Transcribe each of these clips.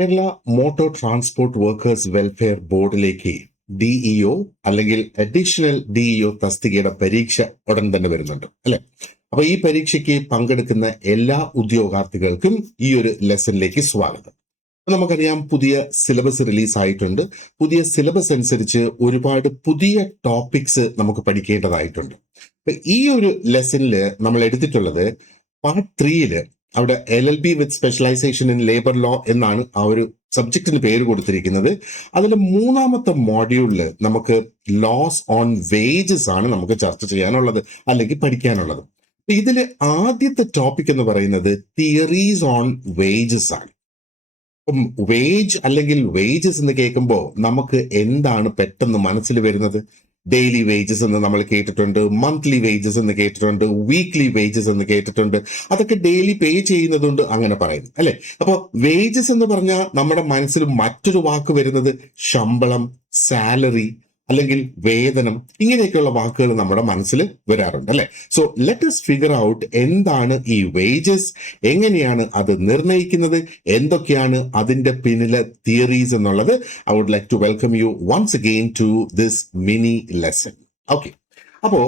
Kerala motor transport workers welfare ബോർഡിലേക്ക് DEO അല്ലെങ്കിൽ additional DEO തസ്തികയുടെ പരീക്ഷ ഉടൻ തന്നെ വരുന്നുണ്ട് അല്ലെ. അപ്പൊ ഈ പരീക്ഷയ്ക്ക് പങ്കെടുക്കുന്ന എല്ലാ ഉദ്യോഗാർത്ഥികൾക്കും ഈ ഒരു ലെസണിലേക്ക് സ്വാഗതം. നമുക്കറിയാം, പുതിയ സിലബസ് റിലീസ് ആയിട്ടുണ്ട്. പുതിയ സിലബസ് അനുസരിച്ച് ഒരുപാട് പുതിയ ടോപ്പിക്സ് നമുക്ക് പഠിക്കേണ്ടതായിട്ടുണ്ട്. അപ്പൊ ഈ ഒരു ലെസണിൽ നമ്മൾ എടുത്തിട്ടുള്ളത് പാർട്ട് 3 അവിടെ LLB with specialisation in labour law എന്നാണ് ആ ഒരു സബ്ജക്റ്റിന് പേര് കൊടുത്തിരിക്കുന്നത്. അതിൽ 3ാമത്തെ മോഡ്യൂളിൽ നമുക്ക് ലോസ് ഓൺ വേജസ് ആണ് നമുക്ക് ചർച്ച ചെയ്യാനുള്ളത് അല്ലെങ്കിൽ പഠിക്കാനുള്ളത്. ഇതിൽ ആദ്യത്തെ ടോപ്പിക് എന്ന് പറയുന്നത് തിയറീസ് ഓൺ വേജസ് ആണ്. അപ്പം വേജ് അല്ലെങ്കിൽ വേജസ് എന്ന് കേൾക്കുമ്പോൾ നമുക്ക് എന്താണ് പെട്ടെന്ന് മനസ്സിൽ വരുന്നത്? ഡെയിലി വേജസ് എന്ന് നമ്മൾ കേട്ടിട്ടുണ്ട്, മന്ത്ലി വേജസ് എന്ന് കേട്ടിട്ടുണ്ട്, വീക്ക്ലി വേജസ് എന്ന് കേട്ടിട്ടുണ്ട്. അതൊക്കെ ഡെയിലി പേ ചെയ്യുന്നതുകൊണ്ട് അങ്ങനെ പറയുന്നു അല്ലെ. അപ്പോൾ വേജസ് എന്ന് പറഞ്ഞാൽ നമ്മുടെ മനസ്സിൽ മറ്റൊരു വാക്ക് വരുന്നത് ശമ്പളം, സാലറി അല്ലെങ്കിൽ വേതനം, ഇങ്ങനെയൊക്കെയുള്ള വാക്കുകൾ നമ്മുടെ മനസ്സിൽ വരാറുണ്ട് അല്ലെ. So let us figure out എന്താണ് ഈ വേജസ്, എങ്ങനെയാണ് അത് നിർണ്ണയിക്കുന്നത്, എന്തൊക്കെയാണ് അതിന്റെ പിന്നിലെ തിയറീസ് എന്നുള്ളത്. I would like to welcome you once again to this mini lesson. Okay, അപ്പോ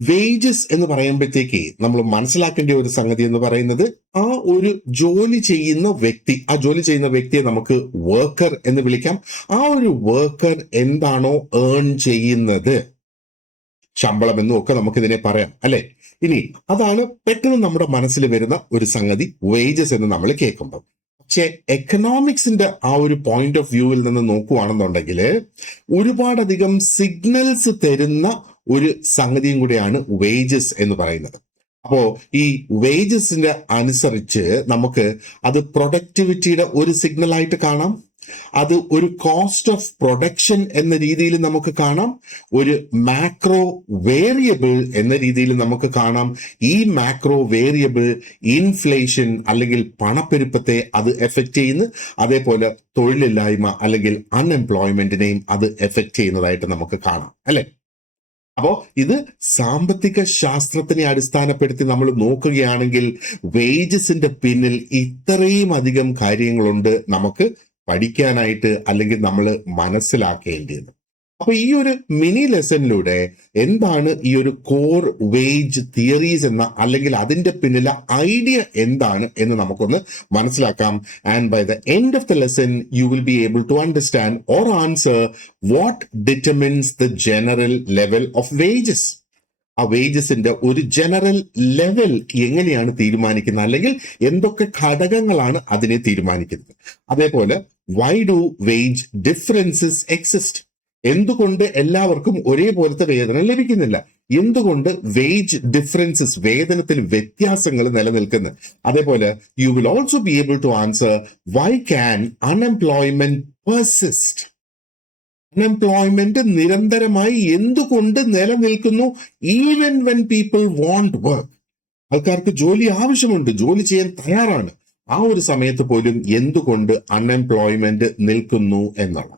വേജസ് എന്ന് പറയുമ്പോഴത്തേക്ക് നമ്മൾ മനസ്സിലാക്കേണ്ട ഒരു സംഗതി എന്ന് പറയുന്നത് ആ ഒരു ജോലി ചെയ്യുന്ന വ്യക്തി, ആ ജോലി ചെയ്യുന്ന വ്യക്തിയെ നമുക്ക് വർക്കർ എന്ന് വിളിക്കാം. ആ ഒരു വർക്കർ എന്താണോ ഏൺ ചെയ്യുന്നത്, ശമ്പളം എന്നും ഒക്കെ നമുക്കിതിനെ പറയാം അല്ലെ. ഇനി അതാണ് പെട്ടെന്ന് നമ്മുടെ മനസ്സിൽ വരുന്ന ഒരു സംഗതി വേജസ് എന്ന് നമ്മൾ കേൾക്കുമ്പോൾ. പക്ഷെ എക്കണോമിക്സിന്റെ ആ ഒരു പോയിന്റ് ഓഫ് വ്യൂവിൽ നിന്ന് നോക്കുകയാണെന്നുണ്ടെങ്കിൽ ഒരുപാടധികം സിഗ്നൽസ് തരുന്ന ഒരു സംഗതിയും കൂടെയാണ് വേജസ് എന്ന് പറയുന്നത്. അപ്പോ ഈ വേജസിന്റെ അനുസരിച്ച് നമുക്ക് അത് പ്രൊഡക്ടിവിറ്റിയുടെ ഒരു സിഗ്നൽ ആയിട്ട് കാണാം, അത് ഒരു കോസ്റ്റ് ഓഫ് പ്രൊഡക്ഷൻ എന്ന രീതിയിൽ നമുക്ക് കാണാം, ഒരു മാക്രോ വേരിയബിൾ എന്ന രീതിയിൽ നമുക്ക് കാണാം. ഈ മാക്രോ വേരിയബിൾ ഇൻഫ്ലേഷൻ അല്ലെങ്കിൽ പണപ്പെരുപ്പത്തെ അത് എഫക്റ്റ് ചെയ്യുന്നു. അതേപോലെ തൊഴിലില്ലായ്മ അല്ലെങ്കിൽ അൺഎംപ്ലോയ്മെന്റിനെയും അത് എഫക്റ്റ് ചെയ്യുന്നതായിട്ട് നമുക്ക് കാണാം അല്ലെ. അപ്പോ ഇത് സാമ്പത്തിക ശാസ്ത്രത്തിനെ അടിസ്ഥാനപ്പെടുത്തി നമ്മൾ നോക്കുകയാണെങ്കിൽ വേജസിന്റെ പിന്നിൽ ഇത്രയും അധികം കാര്യങ്ങളുണ്ട് നമുക്ക് പഠിക്കാനായിട്ട് അല്ലെങ്കിൽ നമ്മൾ മനസ്സിലാക്കേണ്ടത്. അപ്പൊ ഈ ഒരു മിനി ലെസണിലൂടെ എന്താണ് ഈ ഒരു കോർ വേജ് തിയറീസ് എന്ന അല്ലെങ്കിൽ അതിന്റെ പിന്നിലെ ഐഡിയ എന്താണ് എന്ന് നമുക്കൊന്ന് മനസ്സിലാക്കാം. And by the end of the lesson you will be able to understand or answer what determines the general level of wages. ആ വേജസിന്റെ ഒരു ജനറൽ ലെവൽ എങ്ങനെയാണ് തീരുമാനിക്കുന്നത്, അല്ലെങ്കിൽ എന്തൊക്കെ ഘടകങ്ങളാണ് അതിനെ തീരുമാനിക്കുന്നത്. അതേപോലെ why do wage differences exist, എന്തുകൊണ്ട് എല്ലാവർക്കും ഒരേപോലത്തെ വേതനം ലഭിക്കുന്നില്ല, എന്തുകൊണ്ട് വേജ് ഡിഫറൻസസ്, വേതനത്തിൽ വ്യത്യാസങ്ങൾ നിലനിൽക്കുന്നു. അതേപോലെ you will also be able to answer why can unemployment persist, unemployment നിരന്തരമായി എന്തുകൊണ്ട് നിലനിൽക്കുന്നു, even when people want work, ആൾക്കാർക്ക് ജോലി ആവശ്യമുണ്ട്, ജോലി ചെയ്യാൻ തയ്യാറാണ്, ആ ഒരു സമയത്ത് പോലും എന്തുകൊണ്ട് അൺഎംപ്ലോയ്മെന്റ് നിൽക്കുന്നു എന്നുള്ള.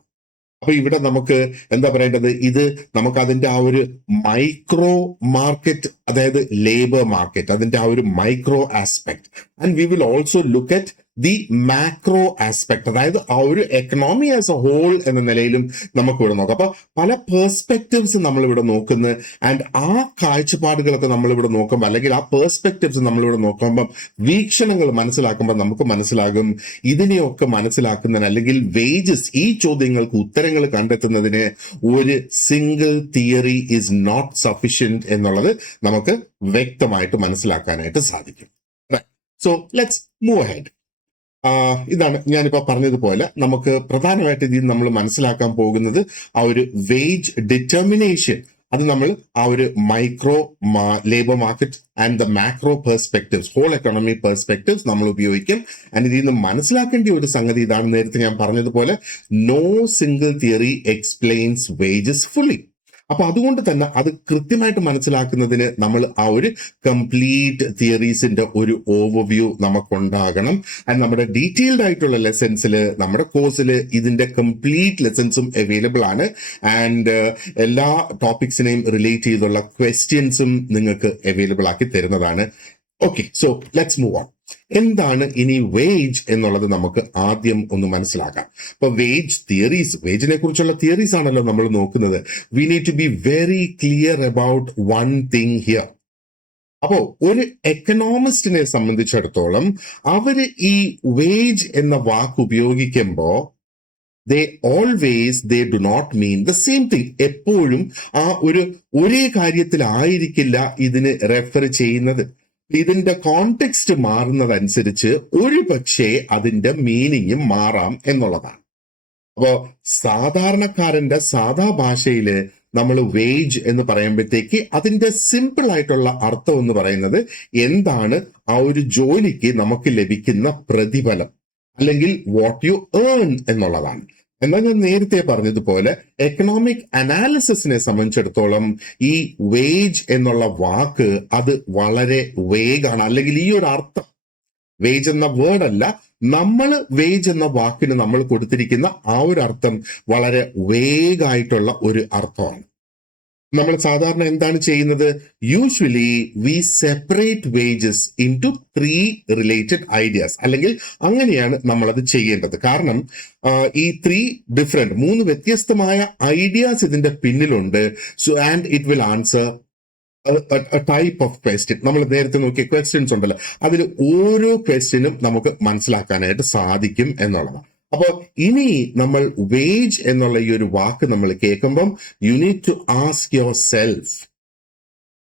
അപ്പൊ ഇവിടെ നമുക്ക് എന്താ പറയേണ്ടത്, ഇത് നമുക്ക് അതിന്റെ ആ ഒരു മൈക്രോ മാർക്കറ്റ്, അതായത് ലേബർ മാർക്കറ്റ്, അതിന്റെ ആ ഒരു micro aspect, and we will also look at the macro aspect, അതായത് ആ ഒരു എക്കണോമി ആസ് എ ഹോൾ എന്ന നിലയിലും നമുക്ക് ഇവിടെ നോക്കാം. അപ്പൊ പല പേഴ്സ്പെക്റ്റീവ്സ് നമ്മളിവിടെ നോക്കുന്നു. ആൻഡ് ആ കാഴ്ചപ്പാടുകളൊക്കെ നമ്മളിവിടെ നോക്കുമ്പോൾ, അല്ലെങ്കിൽ ആ പേഴ്സ്പെക്റ്റീവ്സ് നമ്മളിവിടെ നോക്കുമ്പോൾ, വീക്ഷണങ്ങൾ മനസ്സിലാക്കുമ്പോൾ നമുക്ക് മനസ്സിലാകും ഇതിനെയൊക്കെ മനസ്സിലാക്കുന്നതിന് അല്ലെങ്കിൽ വേജസ്, ഈ ചോദ്യങ്ങൾക്ക് ഉത്തരങ്ങൾ കണ്ടെത്തുന്നതിന് ഒരു single theory is not sufficient എന്നുള്ളത് നമുക്ക് വ്യക്തമായിട്ട് മനസ്സിലാക്കാനായിട്ട് സാധിക്കും. So let's move ahead. ഇതാണ് ഞാനിപ്പോ പറഞ്ഞതുപോലെ നമുക്ക് പ്രധാനമായിട്ട് ഇതിൽ നമ്മൾ മനസ്സിലാക്കാൻ പോകുന്നത് ആ ഒരു വേജ് ഡിറ്റർമിനേഷൻ. അത് നമ്മൾ ആ ഒരു micro labour market and the macro perspectives, whole economy perspectives നമ്മൾ ഉപയോഗിക്കും. ആൻഡ് ഇതിൽ നിന്ന് മനസ്സിലാക്കേണ്ട ഒരു സംഗതി ഇതാണ്, നേരത്തെ ഞാൻ പറഞ്ഞതുപോലെ no single theory explains wages fully. അപ്പൊ അതുകൊണ്ട് തന്നെ അത് കൃത്യമായിട്ട് മനസ്സിലാക്കുന്നതിന് നമ്മൾ ആ ഒരു കംപ്ലീറ്റ് തിയറീസിന്റെ ഒരു ഓവർവ്യൂ നമുക്കുണ്ടാകണം. ആൻഡ് നമ്മുടെ ഡീറ്റെയിൽഡ് ആയിട്ടുള്ള ലെസൺസിൽ, നമ്മുടെ കോഴ്സിൽ ഇതിന്റെ കംപ്ലീറ്റ് ലെസൺസും അവൈലബിൾ ആണ്. ആൻഡ് എല്ലാ ടോപ്പിക്സിനെയും റിലേറ്റ് ചെയ്തുള്ള ക്വസ്റ്റ്യൻസും നിങ്ങൾക്ക് അവൈലബിൾ ആക്കി തരുന്നതാണ്. Okay, so let's move on. എന്താണ് ഇനി വേജ് എന്നുള്ളത് നമുക്ക് ആദ്യം ഒന്ന് മനസ്സിലാക്കാം. അപ്പൊ വേജിനെ കുറിച്ചുള്ള തിയറീസ് ആണല്ലോ നമ്മൾ നോക്കുന്നത്. We need to be very clear about one thing here. അപ്പോ ഒരു എക്കണോമിസ്റ്റിനെ സംബന്ധിച്ചിടത്തോളം അവര് ഈ വേജ് എന്ന വാക്ക് ഉപയോഗിക്കുമ്പോ they do not mean the same thing. എപ്പോഴും ആ ഒരേ കാര്യത്തിലായിരിക്കില്ല ഇതിന് റെഫർ ചെയ്യുന്നത്. ഇതിന്റെ കോണ്ടെക്സ്റ്റ് മാറുന്നതനുസരിച്ച് ഒരു പക്ഷേ അതിന്റെ മീനിങ്ങും മാറാം എന്നുള്ളതാണ്. അപ്പോ സാധാരണക്കാരന്റെ സാധാ ഭാഷയില് നമ്മൾ വേജ് എന്ന് പറയുമ്പോഴത്തേക്ക് അതിന്റെ സിമ്പിൾ ആയിട്ടുള്ള അർത്ഥം എന്ന് പറയുന്നത് എന്താണ് ആ ഒരു ജോലിക്ക് നമുക്ക് ലഭിക്കുന്ന പ്രതിഫലം അല്ലെങ്കിൽ വാട്ട് യു ഏൺ എന്നുള്ളതാണ്. എന്നാൽ ഞാൻ നേരത്തെ പറഞ്ഞതുപോലെ എക്കണോമിക് അനാലിസിസിനെ സംബന്ധിച്ചിടത്തോളം ഈ വേജ് എന്നുള്ള വാക്ക് അത് വളരെ വേഗാണ്. അല്ലെങ്കിൽ ഈ ഒരു അർത്ഥം വേജ് എന്ന വേർഡ് അല്ല, നമ്മൾ വേജ് എന്ന വാക്കിന് നമ്മൾ കൊടുത്തിരിക്കുന്ന ആ ഒരു അർത്ഥം വളരെ വേഗമായിട്ടുള്ള ഒരു അർത്ഥമാണ്. നമ്മൾ സാധാരണ എന്താണ് ചെയ്യുന്നത്? Usually we separate wages into 3 related ideas, അല്ലെങ്കിൽ അങ്ങനെയാണ് നമ്മളത് ചെയ്യേണ്ടത്. കാരണം ഈ 3 വ്യത്യസ്തമായ ഐഡിയാസ് ഇതിന്റെ പിന്നിലുണ്ട്. So and it will answer type of question. നമ്മൾ നേരത്തെ നോക്കിയ ക്വസ്റ്റ്യൻസ് ഉണ്ടല്ലോ, അതിൽ ഓരോ ക്വസ്റ്റ്യനും നമുക്ക് മനസ്സിലാക്കാനായിട്ട് സാധിക്കും എന്നുള്ളതാണ്. അപ്പോ ഇനി നമ്മൾ വേജ് എന്നുള്ള ഈ ഒരു വാക്ക് നമ്മൾ കേൾക്കുമ്പം you need to ask yourself,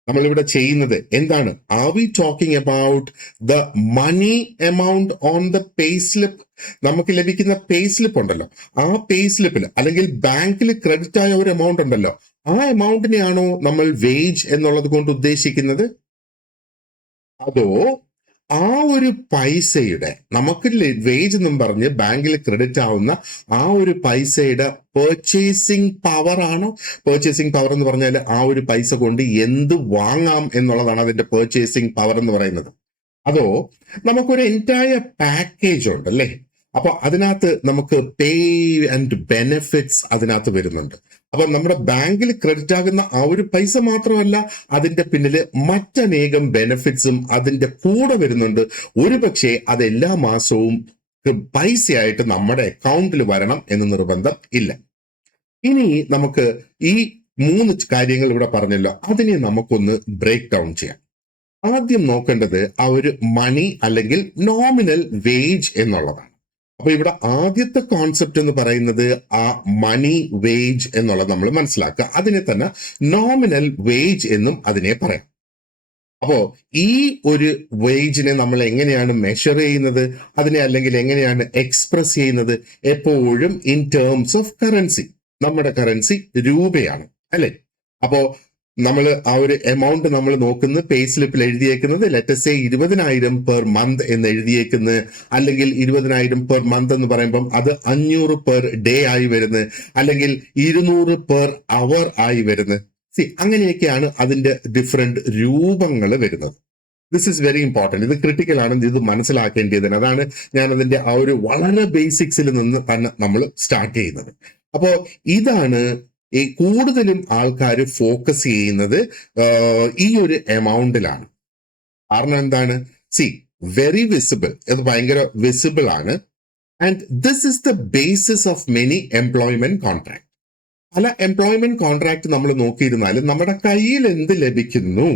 നമ്മളിവിടെ ചെയ്യുന്നത് എന്താണ്? Are we talking about the money amount on the pay slip? നമുക്ക് ലഭിക്കുന്ന പേ സ്ലിപ്പ് ഉണ്ടല്ലോ, ആ പേ സ്ലിപ്പിൽ അല്ലെങ്കിൽ ബാങ്കിൽ ക്രെഡിറ്റ് ആയ ഒരു എമൗണ്ട് ഉണ്ടല്ലോ, ആ എമൗണ്ടിനെയാണോ നമ്മൾ വേജ് എന്നുള്ളത് കൊണ്ട് ഉദ്ദേശിക്കുന്നത്? അതോ ആ ഒരു പൈസയുടെ നമുക്ക് വേജ് എന്നും പറഞ്ഞ് ബാങ്കിൽ ക്രെഡിറ്റ് ആവുന്ന ആ ഒരു പൈസയുടെ പെർച്ചേസിങ് പവർ ആണോ? പെർച്ചേസിങ് പവർ എന്ന് പറഞ്ഞാൽ ആ ഒരു പൈസ കൊണ്ട് എന്ത് വാങ്ങാം എന്നുള്ളതാണ് അതിന്റെ പെർച്ചേസിങ് പവർ എന്ന് പറയുന്നത്. അതോ നമുക്കൊരു എൻറ്റയർ പാക്കേജ് ഉണ്ട് അല്ലേ, അപ്പൊ അതിനകത്ത് നമുക്ക് പേ ആൻഡ് ബെനിഫിറ്റ്സ് അതിനകത്ത് വരുന്നുണ്ട്. അപ്പൊ നമ്മുടെ ബാങ്കിൽ ക്രെഡിറ്റ് ആകുന്ന ആ ഒരു പൈസ മാത്രമല്ല, അതിന്റെ പിന്നില് മറ്റനേകം ബെനിഫിറ്റ്സും അതിന്റെ കൂടെ വരുന്നുണ്ട്. ഒരു പക്ഷേ അത് എല്ലാ മാസവും പൈസയായിട്ട് നമ്മുടെ അക്കൗണ്ടിൽ വരണം എന്ന് നിർബന്ധം ഇല്ല. ഇനി നമുക്ക് ഈ 3 കാര്യങ്ങൾ ഇവിടെ പറഞ്ഞല്ലോ, അതിനെ നമുക്കൊന്ന് ബ്രേക്ക് ഡൗൺ ചെയ്യാം. ആദ്യം നോക്കേണ്ടത് ആ ഒരു മണി അല്ലെങ്കിൽ നോമിനൽ വേജ് എന്നുള്ളതാണ്. അപ്പൊ ഇവിടെ ആദ്യത്തെ കോൺസെപ്റ്റ് എന്ന് പറയുന്നത് ആ മണി വേജ് എന്നുള്ളത് നമ്മൾ മനസ്സിലാക്കുക. അതിനെ തന്നെ നോമിനൽ വേജ് എന്നും അതിനെ പറയാം. അപ്പോ ഈ ഒരു വേജിനെ നമ്മൾ എങ്ങനെയാണ് മെഷർ ചെയ്യുന്നത്, അതിനെ അല്ലെങ്കിൽ എങ്ങനെയാണ് എക്സ്പ്രസ് ചെയ്യുന്നത്? എപ്പോഴും ഇൻ ടേംസ് ഓഫ് കറൻസി. നമ്മുടെ കറൻസി രൂപയാണ് അല്ലെ. അപ്പോ നമ്മൾ ആ ഒരു എമൗണ്ട് നമ്മൾ നോക്കുന്നത് പേ സ്ലിപ്പിൽ എഴുതിയേക്കുന്നത് ലെറ്റസ് സേ 20,000 പെർ മന്ത് എന്ന് എഴുതിയേക്കുന്നത്, അല്ലെങ്കിൽ 20,000 പെർ മന്ത് എന്ന് പറയുമ്പം അത് 500 പെർ ഡേ ആയി വരുന്നത്, അല്ലെങ്കിൽ 200 പെർ അവർ ആയി വരുന്നത്. അങ്ങനെയൊക്കെയാണ് അതിന്റെ ഡിഫറെന്റ് രൂപങ്ങൾ വരുന്നത്. This is very important. ഇത് ക്രിട്ടിക്കൽ ആണ്, ഇത് മനസ്സിലാക്കേണ്ടതിന്. അതാണ് ഞാൻ അതിന്റെ ആ ഒരു വളരെ ബേസിക്സിൽ നിന്ന് തന്നെ നമ്മൾ സ്റ്റാർട്ട് ചെയ്യുന്നത്. അപ്പോ ഇതാണ് ഈ കൂടുതലും ആൾക്കാർ ഫോക്കസ് ചെയ്യുന്നത് ഈ ഒരു എമൗണ്ടിലാണ്. കാരണം എന്താണ്? വെരി വിസിബിൾ, ഇത് ഭയങ്കര വിസിബിൾ ആണ്. And this is the basis of many employment contract. പല എംപ്ലോയ്മെന്റ് കോൺട്രാക്ട് നമ്മൾ നോക്കിയിരുന്നാലും നമ്മുടെ കയ്യിൽ എന്ത് ലഭിക്കുന്നു.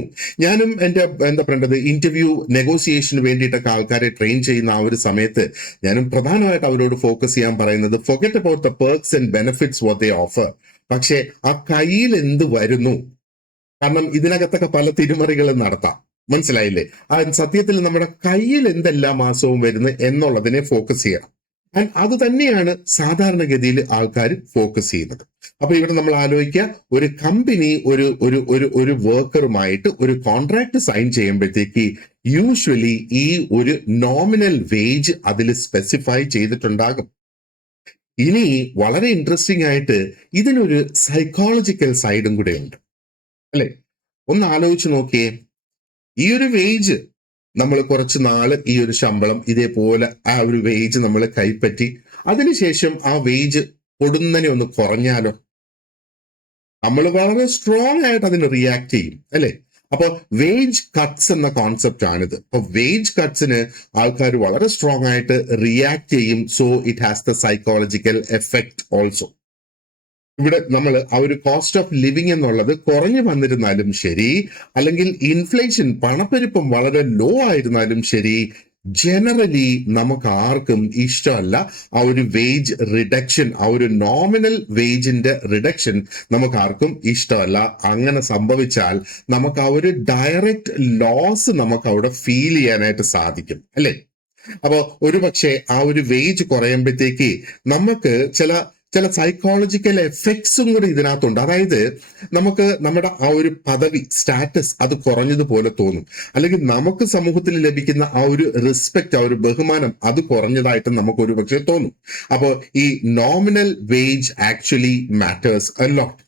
ഞാനും എന്താ പറയേണ്ടത്, ഇന്റർവ്യൂ നെഗോസിയേഷന് വേണ്ടിയിട്ടൊക്കെ ആൾക്കാരെ ട്രെയിൻ ചെയ്യുന്ന ആ ഒരു സമയത്ത് ഞാനും പ്രധാനമായിട്ട് അവരോട് ഫോക്കസ് ചെയ്യാൻ പറയുന്നത് forget about the perks and benefits what they offer. പക്ഷെ ആ കയ്യിൽ എന്ത് വരുന്നു, കാരണം ഇതിനകത്തൊക്കെ പല തിരിമറികളും നടത്താം. മനസ്സിലായില്ലേ? ആ സത്യത്തിൽ നമ്മുടെ കയ്യിൽ എന്തെല്ലാം മാസവും വരുന്നു എന്നുള്ളതിനെ ഫോക്കസ് ചെയ്യണം. ആൻഡ് അത് തന്നെയാണ് സാധാരണഗതിയിൽ ആൾക്കാർ ഫോക്കസ് ചെയ്യുന്നത്. അപ്പൊ ഇവിടെ നമ്മൾ ആലോചിക്കുക, ഒരു കമ്പനി ഒരു വർക്കറുമായിട്ട് ഒരു കോൺട്രാക്ട് സൈൻ ചെയ്യുമ്പോഴത്തേക്ക് യൂഷ്വലി ഈ ഒരു നോമിനൽ വേജ് അതിൽ സ്പെസിഫൈ ചെയ്തിട്ടുണ്ടാകും. ഇനി വളരെ ഇൻട്രസ്റ്റിംഗ് ആയിട്ട് ഇതിനൊരു സൈക്കോളജിക്കൽ സൈഡും കൂടെ ഉണ്ട് അല്ലെ. ഒന്ന് ആലോചിച്ച് നോക്കിയേ, ഈ ഒരു വേജ് നമ്മൾ കുറച്ച് നാള് ഈ ഒരു ശമ്പളം ഇതേപോലെ ആ ഒരു വേജ് നമ്മൾ കൈപ്പറ്റി അതിനുശേഷം ആ വേജ് പൊടുന്നനെ ഒന്ന് കുറഞ്ഞാലോ, നമ്മൾ വളരെ സ്ട്രോങ് ആയിട്ട് അതിന് റിയാക്ട് ചെയ്യും അല്ലെ. അപ്പൊ വേജ് കട്ട്സ് എന്ന കോൺസെപ്റ്റ് ആണിത്. അപ്പൊ വേജ് കട്ട്സിന് ആൾക്കാർ വളരെ സ്ട്രോങ് ആയിട്ട് റിയാക്ട് ചെയ്യും. So it has the psychological effect also. ഇവിടെ നമ്മൾ ആ ഒരു കോസ്റ്റ് ഓഫ് ലിവിങ് എന്നുള്ളത് കുറഞ്ഞു വന്നിരുന്നാലും ശരി, അല്ലെങ്കിൽ ഇൻഫ്ലേഷൻ പണപ്പെരുപ്പം വളരെ ലോ ആയിരുന്നാലും ശരി, ജനറലി നമുക്ക് ആർക്കും ഇഷ്ടമല്ല ആ ഒരു വേജ് റിഡക്ഷൻ, ആ ഒരു നോമിനൽ വേജിന്റെ റിഡക്ഷൻ നമുക്ക് ആർക്കും ഇഷ്ടമല്ല. അങ്ങനെ സംഭവിച്ചാൽ നമുക്ക് ആ ഒരു ഡയറക്റ്റ് ലോസ് നമുക്ക് അവിടെ ഫീൽ ചെയ്യാനായിട്ട് സാധിക്കും, അല്ലെ? അപ്പൊ ഒരുപക്ഷെ ആ ഒരു വേജ് കുറയുമ്പോഴത്തേക്ക് നമുക്ക് ചില സൈക്കോളജിക്കൽ എഫക്ട്സും കൂടി ഇതിനകത്തുണ്ട്. അതായത് നമുക്ക് നമ്മുടെ ആ ഒരു പദവി, സ്റ്റാറ്റസ് അത് കുറഞ്ഞതുപോലെ തോന്നും, അല്ലെങ്കിൽ നമുക്ക് സമൂഹത്തിൽ ലഭിക്കുന്ന ആ ഒരു റെസ്പെക്ട്, ആ ഒരു ബഹുമാനം അത് കുറഞ്ഞതായിട്ട് നമുക്ക് ഒരു പക്ഷേ തോന്നും. അപ്പോൾ ഈ nominal wage actually matters a lot.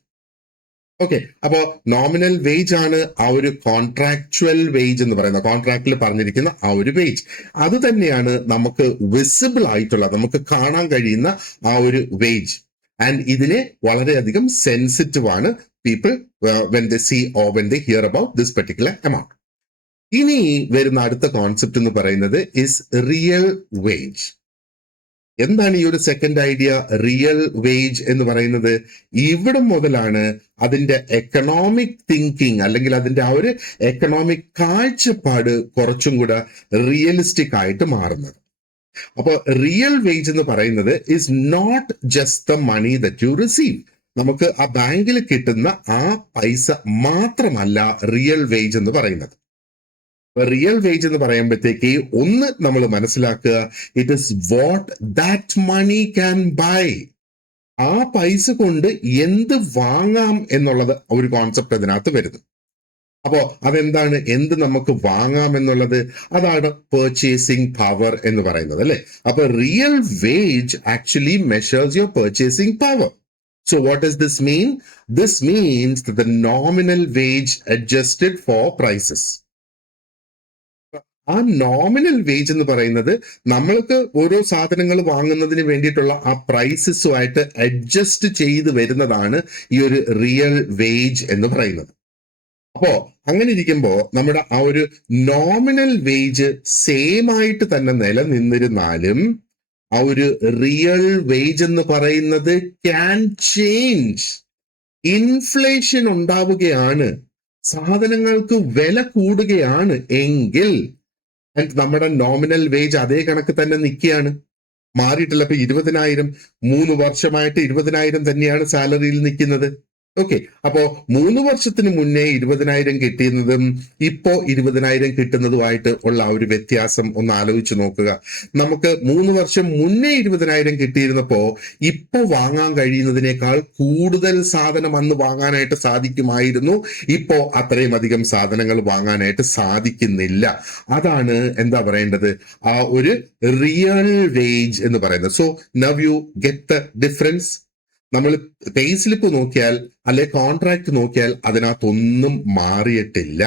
Okay, അപ്പോ നോമിനൽ വേജ് ആണ് ആ ഒരു കോൺട്രാക്ച്വൽ വേജ് എന്ന് പറയുന്നത്, കോൺട്രാക്റ്റിൽ പറഞ്ഞിരിക്കുന്ന ആ ഒരു വേജ്. അത് തന്നെയാണ് നമുക്ക് വിസിബിൾ ആയിട്ടുള്ള, നമുക്ക് കാണാൻ കഴിയുന്ന ആ ഒരു വേജ്. ആൻഡ് ഇതിനെ വളരെയധികം സെൻസിറ്റീവ് ആണ് people when they see or when they hear about this particular amount. ഇനി വരുന്ന അടുത്ത കോൺസെപ്റ്റ് എന്ന് പറയുന്നത് ഇസ് റിയൽ വേജ്. എന്താണ് ഈ ഒരു സെക്കൻഡ് ഐഡിയ, റിയൽ വേജ് എന്ന് പറയുന്നത്? ഇവിടെ മുതലാണ് അതിന്റെ എക്കണോമിക് തിങ്കിങ്, അല്ലെങ്കിൽ അതിന്റെ ആ ഒരു എക്കണോമിക് കാഴ്ചപ്പാട് കുറച്ചും കൂടെ റിയലിസ്റ്റിക് ആയിട്ട് മാറുന്നത്. അപ്പൊ റിയൽ വേജ് എന്ന് പറയുന്നത് is not just the money that you receive. നമുക്ക് ആ ബാങ്കിൽ കിട്ടുന്ന ആ പൈസ മാത്രമല്ല റിയൽ വേജ് എന്ന് പറയുന്നത്. റിയൽ വേജ് എന്ന് പറയുമ്പോഴത്തേക്ക് ഒന്ന് നമ്മൾ മനസ്സിലാക്കുക, it is what that money can buy. ആ പൈസ കൊണ്ട് എന്ത് വാങ്ങാം എന്നുള്ളത് ഒരു കോൺസെപ്റ്റ് അതിനകത്ത് വരുന്നു. അപ്പോ അതെന്താണ്, എന്ത് നമുക്ക് വാങ്ങാം എന്നുള്ളത്? അതാണ് പെർച്ചേസിംഗ് പവർ എന്ന് പറയുന്നത്, അല്ലെ? അപ്പൊ real wage actually measures your purchasing power. So what does this mean? This means that the nominal wage adjusted for prices. ആ നോമിനൽ വേജ് എന്ന് പറയുന്നത് നമ്മൾക്ക് ഓരോ സാധനങ്ങൾ വാങ്ങുന്നതിന് വേണ്ടിയിട്ടുള്ള ആ പ്രൈസസുമായിട്ട് അഡ്ജസ്റ്റ് ചെയ്ത് വരുന്നതാണ് ഈ ഒരു റിയൽ വേജ് എന്ന് പറയുന്നത്. അപ്പോ അങ്ങനെ ഇരിക്കുമ്പോ നമ്മുടെ ആ ഒരു നോമിനൽ വേജ് സെയിം ആയിട്ട് തന്നെ നിലനിന്നിരുന്നാലും ആ ഒരു റിയൽ വേജ് എന്ന് പറയുന്നത് ക്യാൻ ചേഞ്ച്. ഇൻഫ്ലേഷൻ ഉണ്ടാവുകയാണ്, സാധനങ്ങൾക്ക് വില കൂടുകയാണ് എങ്കിൽ നമ്മുടെ നോമിനൽ വേജ് അതേ കണക്ക് തന്നെ നിൽക്കുകയാണ്, മാറിയിട്ടില്ല. ഇപ്പൊ 20,000 3 വർഷമായിട്ട് 20,000 തന്നെയാണ് സാലറിയിൽ നിൽക്കുന്നത്. ഓക്കെ, അപ്പോ 3 വർഷത്തിന് മുന്നേ 20,000 കിട്ടിയിരുന്നതും ഇപ്പോ 20,000 കിട്ടുന്നതുമായിട്ട് ഉള്ള ആ ഒരു വ്യത്യാസം ഒന്ന് ആലോചിച്ച് നോക്കുക. നമുക്ക് 3 വർഷം മുന്നേ 20,000 കിട്ടിയിരുന്നപ്പോ ഇപ്പൊ വാങ്ങാൻ കഴിയുന്നതിനേക്കാൾ കൂടുതൽ സാധനം അന്ന് വാങ്ങാനായിട്ട് സാധിക്കുമായിരുന്നു. ഇപ്പോ അത്രയും അധികം സാധനങ്ങൾ വാങ്ങാനായിട്ട് സാധിക്കുന്നില്ല. അതാണ് എന്താ പറയേണ്ടത്, ആ ഒരു റിയൽ വേജ് എന്ന് പറയുന്നത്. So now you get the difference. നമ്മൾ പേ സ്ലിപ്പ് നോക്കിയാൽ അല്ലെ കോൺട്രാക്ട് നോക്കിയാൽ അതിനകത്തൊന്നും മാറിയിട്ടില്ല.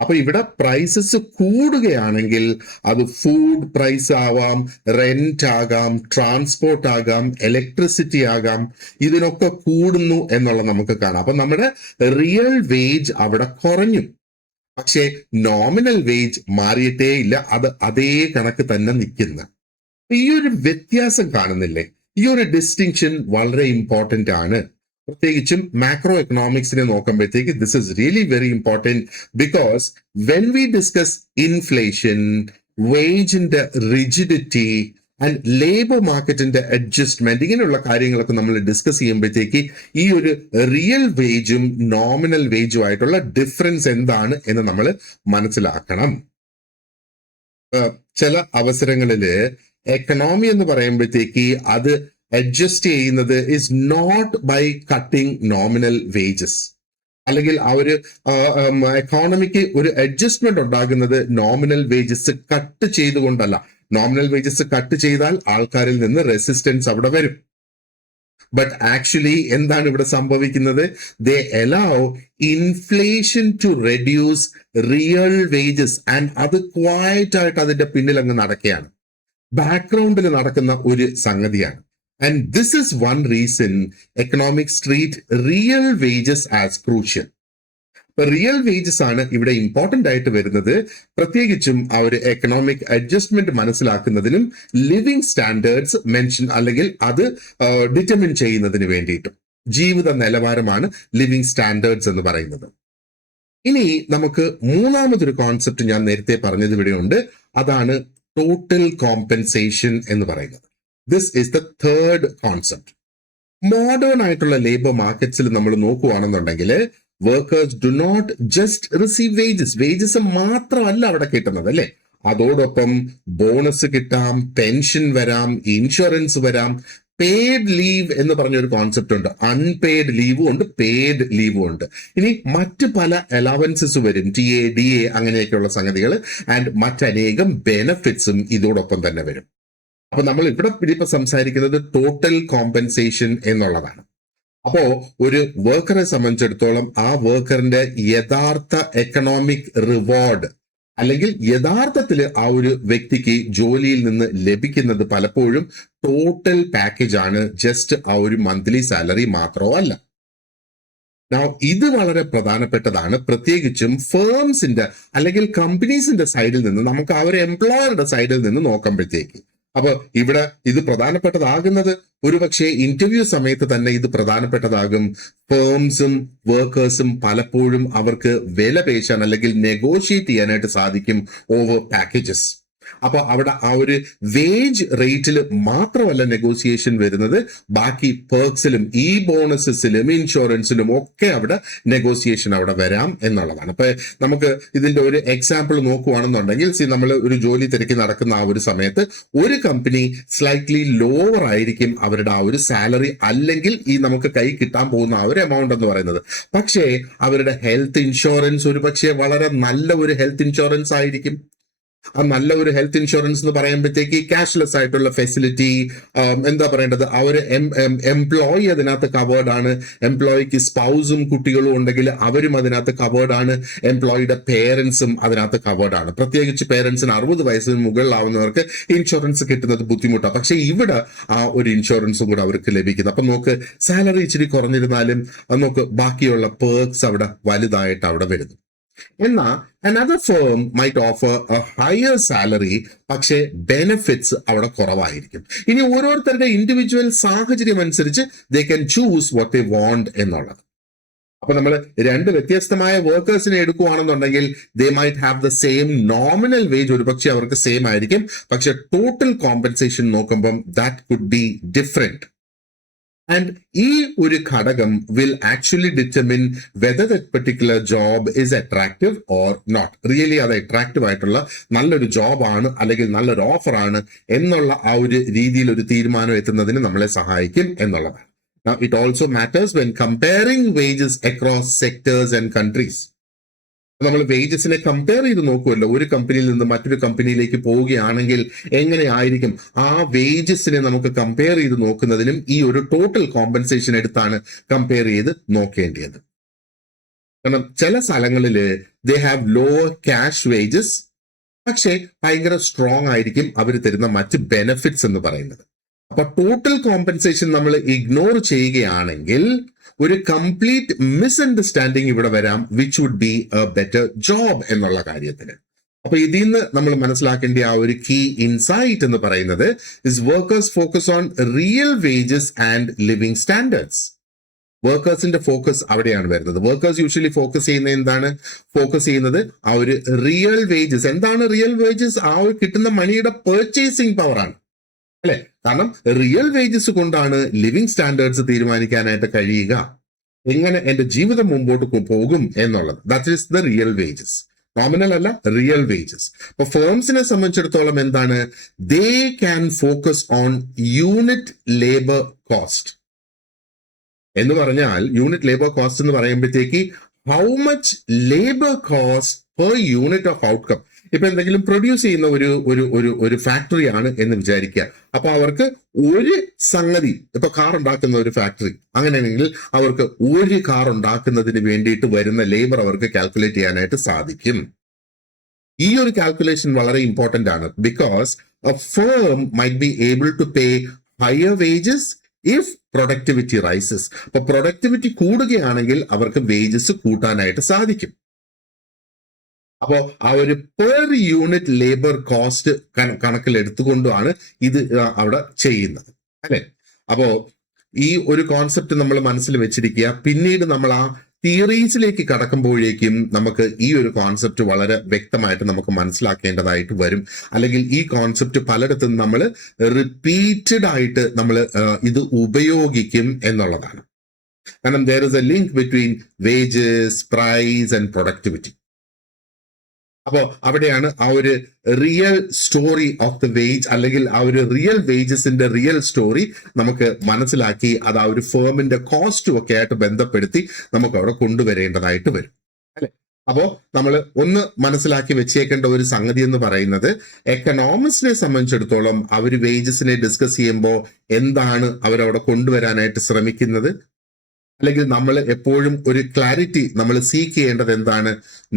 അപ്പൊ ഇവിടെ പ്രൈസസ് കൂടുകയാണെങ്കിൽ അത് ഫുഡ് പ്രൈസ് ആവാം, റെന്റ് ആകാം, ട്രാൻസ്പോർട്ട് ആകാം, ഇലക്ട്രിസിറ്റി ആകാം, ഇതിനൊക്കെ കൂടുന്നു എന്നുള്ളത് നമുക്ക് കാണാം. അപ്പൊ നമ്മുടെ റിയൽ വേജ് അവിടെ കുറഞ്ഞു, പക്ഷേ നോമിനൽ വേജ് മാറിയിട്ടേ ഇല്ല, അത് അതേ കണക്ക് തന്നെ നിൽക്കുന്ന. ഈ ഒരു വ്യത്യാസം കാണുന്നില്ലേ? ഈ ഒരു ഡിസ്റ്റിങ്ഷൻ വളരെ ഇമ്പോർട്ടന്റ് ആണ്. പ്രത്യേകിച്ചും മാക്രോ എക്കണോമിക്സിനെ നോക്കുമ്പോഴത്തേക്ക് this is really very important. Because when we discuss inflation, വേജിന്റെ റിജിഡിറ്റി ആൻഡ് ലേബർ മാർക്കറ്റിന്റെ അഡ്ജസ്റ്റ്മെന്റ്, ഇങ്ങനെയുള്ള കാര്യങ്ങളൊക്കെ നമ്മൾ ഡിസ്കസ് ചെയ്യുമ്പോഴത്തേക്ക് ഈ ഒരു റിയൽ വേജും നോമിനൽ വേജും ആയിട്ടുള്ള ഡിഫറൻസ് എന്താണ് എന്ന് നമ്മൾ മനസ്സിലാക്കണം. ചില അവസരങ്ങളില് എക്കണോമി എന്ന് പറയുമ്പോഴത്തേക്ക് അത് അഡ്ജസ്റ്റ് ചെയ്യുന്നത് is not by cutting nominal wages, അല്ലെങ്കിൽ ആ ഒരു എക്കോണമിക്ക് ഒരു അഡ്ജസ്റ്റ്മെന്റ് ഉണ്ടാകുന്നത് നോമിനൽ വേജസ് കട്ട് ചെയ്തുകൊണ്ടല്ല. നോമിനൽ വേജസ് കട്ട് ചെയ്താൽ ആൾക്കാരിൽ നിന്ന് റെസിസ്റ്റൻസ് അവിടെ വരും. ബട്ട് ആക്ച്വലി എന്താണ് ഇവിടെ സംഭവിക്കുന്നത്? They allow inflation to reduce real wages, and അത് ക്വയറ്റ് ആയിട്ട് അതിന്റെ പിന്നിൽ അങ്ങ് നടക്കുകയാണ്, ബാക്ക്ഗ്രൗണ്ടിൽ നടക്കുന്ന ഒരു സംഗതിയാണ്. And this is one reason economics treat real wages as crucial. Real wages ആണ് ഇവിടെ ഇമ്പോർട്ടന്റ് ആയിട്ട് വരുന്നത്, പ്രത്യേകിച്ചും ആ ഒരു എക്കണോമിക് അഡ്ജസ്റ്റ്മെന്റ് മനസ്സിലാക്കുന്നതിനും ലിവിംഗ് സ്റ്റാൻഡേർഡ്സ് മെൻഷൻ അല്ലെങ്കിൽ അത് ഡിറ്റർമിൻ ചെയ്യുന്നതിന് വേണ്ടിയിട്ടും. ജീവിത നിലവാരമാണ് ലിവിംഗ് സ്റ്റാൻഡേർഡ്സ് എന്ന് പറയുന്നത്. ഇനി നമുക്ക് മൂന്നാമതൊരു കോൺസെപ്റ്റ് ഞാൻ നേരത്തെ പറഞ്ഞത് ഇവിടെ ഉണ്ട്, അതാണ് ടോട്ടൽ കോമ്പൻസേഷൻ എന്ന് പറയുന്നത്. This is the third concept. Modern ആയിട്ടുള്ള ലേബർ മാർക്കറ്റ്സിൽ നമ്മൾ നോക്കുകയാണെന്നുണ്ടെങ്കിൽ workers do not just receive wages മാത്രമല്ല അവിടെ കിട്ടുന്നത്, അല്ലെ? അതോടൊപ്പം ബോണസ് കിട്ടാം, പെൻഷൻ വരാം, ഇൻഷുറൻസ് വരാം, പെയ്ഡ് ലീവ് എന്ന് പറഞ്ഞൊരു കോൺസെപ്റ്റ് ഉണ്ട്. അൺപെയ്ഡ് ലീവും ഉണ്ട്, പെയ്ഡ് ലീവും ഉണ്ട്. ഇനി മറ്റ് പല അലവൻസസ് വരും, TA, DA അങ്ങനെയൊക്കെയുള്ള സംഗതികൾ, ആൻഡ് മറ്റനേകം ബെനഫിറ്റ്സും ഇതോടൊപ്പം തന്നെ വരും. അപ്പൊ നമ്മൾ ഇവിടെ ഇപ്പൊ സംസാരിക്കുന്നത് ടോട്ടൽ കോമ്പൻസേഷൻ എന്നുള്ളതാണ്. അപ്പോ ഒരു വർക്കറെ സംബന്ധിച്ചിടത്തോളം ആ വർക്കറിന്റെ യഥാർത്ഥ എക്കണോമിക് റിവാർഡ് അല്ലെങ്കിൽ യഥാർത്ഥത്തിൽ ആ ഒരു വ്യക്തിക്ക് ജോലിയിൽ നിന്ന് ലഭിക്കുന്നത് പലപ്പോഴും ടോട്ടൽ പാക്കേജ് ആണ്, ജസ്റ്റ് ആ ഒരു മന്ത്ലി സാലറി മാത്രമല്ല. ഇത് വളരെ പ്രധാനപ്പെട്ടതാണ്, പ്രത്യേകിച്ചും ഫേംസിന്റെ അല്ലെങ്കിൽ കമ്പനീസിന്റെ സൈഡിൽ നിന്ന് നമുക്ക് ആ ഒരു എംപ്ലോയറുടെ സൈഡിൽ നിന്ന് നോക്കുമ്പോഴത്തേക്ക്. അപ്പൊ ഇവിടെ ഇത് പ്രധാനപ്പെട്ടതാകുന്നത് ഒരുപക്ഷെ ഇന്റർവ്യൂ സമയത്ത് തന്നെ ഇത് പ്രധാനപ്പെട്ടതാകും. ഫേംസും വർക്കേഴ്സും പലപ്പോഴും അവർക്ക് വില പേശാൻ അല്ലെങ്കിൽ നെഗോഷിയേറ്റ് ചെയ്യാനായിട്ട് സാധിക്കും ഓവർ പാക്കേജസ്. അപ്പൊ അവിടെ ആ ഒരു വേജ് റേറ്റിൽ മാത്രമല്ല നെഗോസിയേഷൻ വരുന്നത്, ബാക്കി പെർക്സിലും ഈ ബോണസസിലും ഇൻഷുറൻസിലും ഒക്കെ അവിടെ നെഗോസിയേഷൻ അവിടെ വരാം എന്നുള്ളതാണ്. അപ്പൊ നമുക്ക് ഇതിന്റെ ഒരു എക്സാമ്പിൾ നോക്കുകയാണെന്നുണ്ടെങ്കിൽ, നമ്മൾ ഒരു ജോലി തിരക്കി നടക്കുന്ന ആ ഒരു സമയത്ത് ഒരു കമ്പനി സ്ലൈറ്റ്ലി ലോവർ ആയിരിക്കും അവരുടെ ആ ഒരു സാലറി അല്ലെങ്കിൽ ഈ നമുക്ക് കൈ കിട്ടാൻ പോകുന്ന ആ ഒരു എമൗണ്ട് എന്ന് പറയുന്നത്. പക്ഷേ അവരുടെ ഹെൽത്ത് ഇൻഷുറൻസ് ഒരു പക്ഷേ വളരെ നല്ല ഒരു ഹെൽത്ത് ഇൻഷുറൻസ് ആയിരിക്കും. ആ നല്ല ഒരു ഹെൽത്ത് ഇൻഷുറൻസ് എന്ന് പറയുമ്പോഴത്തേക്ക് ക്യാഷ്ലെസ് ആയിട്ടുള്ള ഫെസിലിറ്റി, എന്താ പറയേണ്ടത്, ആ ഒരു എംപ്ലോയി അതിനകത്ത് കവേർഡ് ആണ്. എംപ്ലോയിക്ക് സ്പൗസും കുട്ടികളും ഉണ്ടെങ്കിൽ അവരും അതിനകത്ത് കവേർഡ് ആണ്. എംപ്ലോയിയുടെ പേരൻസും അതിനകത്ത് കവേർഡ് ആണ്. പ്രത്യേകിച്ച് പേരൻസിന് 60 വയസ്സിന് മുകളിലാവുന്നവർക്ക് ഇൻഷുറൻസ് കിട്ടുന്നത് ബുദ്ധിമുട്ടാണ്. പക്ഷെ ഇവിടെ ആ ഒരു ഇൻഷുറൻസും കൂടെ അവർക്ക് ലഭിക്കുന്നത്. അപ്പൊ നോക്ക്, സാലറി ഇച്ചിരി കുറഞ്ഞിരുന്നാലും നോക്ക് ബാക്കിയുള്ള പേർക്സ് അവിടെ വലുതായിട്ട് അവിടെ വരുന്നു. എന്നാൽ another firm might offer a higher salary, പക്ഷേ ബെനിഫിറ്റ്സ് അവിടെ കുറവായിരിക്കും. ഇനി ഓരോരുത്തരുടെ ഇൻഡിവിജ്വൽ സാഹചര്യം അനുസരിച്ച് they can choose what they want എന്നുള്ളത്. അപ്പൊ നമ്മൾ രണ്ട് വ്യത്യസ്തമായ വർക്കേഴ്സിനെ എടുക്കുകയാണെന്നുണ്ടെങ്കിൽ they might have the same nominal wage, ഒരു പക്ഷേ അവർക്ക് സെയിം ആയിരിക്കും, പക്ഷെ ടോട്ടൽ കോമ്പൻസേഷൻ നോക്കുമ്പം that could be different. And ഈ ഒരു ഘടകം will actually determine whether that particular job is attractive or not. Really അത് അട്രാക്റ്റീവ് ആയിട്ടുള്ള നല്ലൊരു ജോബ് ആണ് അല്ലെങ്കിൽ നല്ലൊരു ഓഫർ ആണ് എന്നുള്ള ആ ഒരു രീതിയിൽ ഒരു തീരുമാനം എത്തുന്നതിന് നമ്മളെ സഹായിക്കും എന്നുള്ളതാണ്. Now it also matters when comparing wages across sectors and countries. നമ്മൾ വേജസിനെ കമ്പയർ ചെയ്ത് നോക്കുമല്ലോ, ഒരു കമ്പനിയിൽ നിന്ന് മറ്റൊരു കമ്പനിയിലേക്ക് പോവുകയാണെങ്കിൽ എങ്ങനെയായിരിക്കും ആ വേജസിനെ നമുക്ക് കമ്പയർ ചെയ്ത് നോക്കുന്നതിനും ഈ ഒരു ടോട്ടൽ കോമ്പൻസേഷൻ എടുത്താണ് കമ്പയർ ചെയ്ത് നോക്കേണ്ടത്. കാരണം ചില സ്ഥലങ്ങളിൽ they have lower cash wages, പക്ഷേ ഭയങ്കര സ്ട്രോങ് ആയിരിക്കും അവർ തരുന്ന മറ്റ് ബെനിഫിറ്റ്സ് എന്ന് പറയുന്നത്. അപ്പൊ ടോട്ടൽ കോമ്പൻസേഷൻ നമ്മൾ ഇഗ്നോർ ചെയ്യുകയാണെങ്കിൽ ഒരു കംപ്ലീറ്റ് മിസ്അണ്ടർസ്റ്റാൻഡിങ് ഇവിടെ വരാം, which would be a better job എന്നുള്ള കാര്യത്തിന്. അപ്പൊ ഇതിൽ നിന്ന് നമ്മൾ മനസ്സിലാക്കേണ്ട ആ ഒരു കീ ഇൻസൈറ്റ് എന്ന് പറയുന്നത് is workers focus on real wages and living standards. വർക്കേഴ്സിന്റെ ഫോക്കസ് അവിടെയാണ് വരുന്നത്. വർക്കേഴ്സ് യൂഷ്വലി ഫോക്കസ് ചെയ്യുന്നത് ആ ഒരു റിയൽ വേജസ്. എന്താണ് റിയൽ വേജസ്? ആ ഒരു കിട്ടുന്ന മണിയുടെ പർച്ചേസിംഗ് പവർ ആണ്, അല്ലെ? കാരണം റിയൽ വേജസ് കൊണ്ടാണ് ലിവിംഗ് സ്റ്റാൻഡേർഡ്സ് തീരുമാനിക്കാനായിട്ട് കഴിയുക, എങ്ങനെ എന്റെ ജീവിതം മുമ്പോട്ട് പോകും എന്നുള്ളത്. That is the real wages. Nominal അല്ല, റിയൽ വേജസ്. അപ്പൊ ഫേംസിനെ സംബന്ധിച്ചിടത്തോളം എന്താണ്? They can focus on unit labour cost എന്ന് പറഞ്ഞാൽ, യൂണിറ്റ് ലേബർ കോസ്റ്റ് എന്ന് പറയുമ്പോഴത്തേക്ക് how much labour cost per unit of outcome. ഇപ്പൊ എന്തെങ്കിലും പ്രൊഡ്യൂസ് ചെയ്യുന്ന ഒരു ഫാക്ടറി ആണ് എന്ന് വിചാരിക്കുക. അപ്പൊ അവർക്ക് ഒരു സംഗതി, ഇപ്പൊ കാർ ഉണ്ടാക്കുന്ന ഒരു ഫാക്ടറി അങ്ങനെയാണെങ്കിൽ അവർക്ക് ഒരു കാർ ഉണ്ടാക്കുന്നതിന് വേണ്ടിയിട്ട് വരുന്ന ലേബർ അവർക്ക് കാൽക്കുലേറ്റ് ചെയ്യാനായിട്ട് സാധിക്കും. ഈ ഒരു കാൽക്കുലേഷൻ വളരെ ഇമ്പോർട്ടന്റ് ആണ്. Because a firm might be able to pay higher wages if productivity rises. അപ്പൊ പ്രൊഡക്ടിവിറ്റി കൂടുകയാണെങ്കിൽ അവർക്ക് വേജസ് കൂട്ടാനായിട്ട് സാധിക്കും. അപ്പോ ആ ഒരു പെർ യൂണിറ്റ് ലേബർ കോസ്റ്റ് കണക്കിലെടുത്തുകൊണ്ടാണ് ഇത് അവിടെ ചെയ്യുന്നത്, അല്ലെ? അപ്പോ ഈ ഒരു കോൺസെപ്റ്റ് നമ്മൾ മനസ്സിൽ വെച്ചിരിക്കുക. പിന്നീട് നമ്മൾ ആ തിയറീസിലേക്ക് കടക്കുമ്പോഴേക്കും നമുക്ക് ഈ ഒരു കോൺസെപ്റ്റ് വളരെ വ്യക്തമായിട്ട് നമുക്ക് മനസ്സിലാക്കേണ്ടതായിട്ട് വരും. അല്ലെങ്കിൽ ഈ കോൺസെപ്റ്റ് പലയിടത്തും നമ്മൾ റിപ്പീറ്റഡ് ആയിട്ട് നമ്മൾ ഇത് ഉപയോഗിക്കും എന്നുള്ളതാണ്. കാരണം there is a link between wages, price and productivity. അപ്പോൾ അവിടെയാണ് ആ ഒരു real story of the wage, അല്ലെങ്കിൽ ആ ഒരു റിയൽ വേജസിന്റെ റിയൽ സ്റ്റോറി നമുക്ക് മനസ്സിലാക്കി അത് ആ ഒരു ഫേമിന്റെ കോസ്റ്റും ഒക്കെ ആയിട്ട് ബന്ധപ്പെടുത്തി നമുക്ക് അവിടെ കൊണ്ടുവരേണ്ടതായിട്ട് വരും, അല്ലെ? അപ്പോ നമ്മൾ ഒന്ന് മനസ്സിലാക്കി വെച്ചേക്കേണ്ട ഒരു സംഗതി എന്ന് പറയുന്നത്, എക്കണോമിക്സിനെ സംബന്ധിച്ചിടത്തോളം അവർ വേജസിനെ ഡിസ്കസ് ചെയ്യുമ്പോൾ എന്താണ് അവരവിടെ കൊണ്ടുവരാനായിട്ട് ശ്രമിക്കുന്നത്, അല്ലെങ്കിൽ നമ്മൾ എപ്പോഴും ഒരു ക്ലാരിറ്റി നമ്മൾ സീക്ക് ചെയ്യേണ്ടത് എന്താണ്?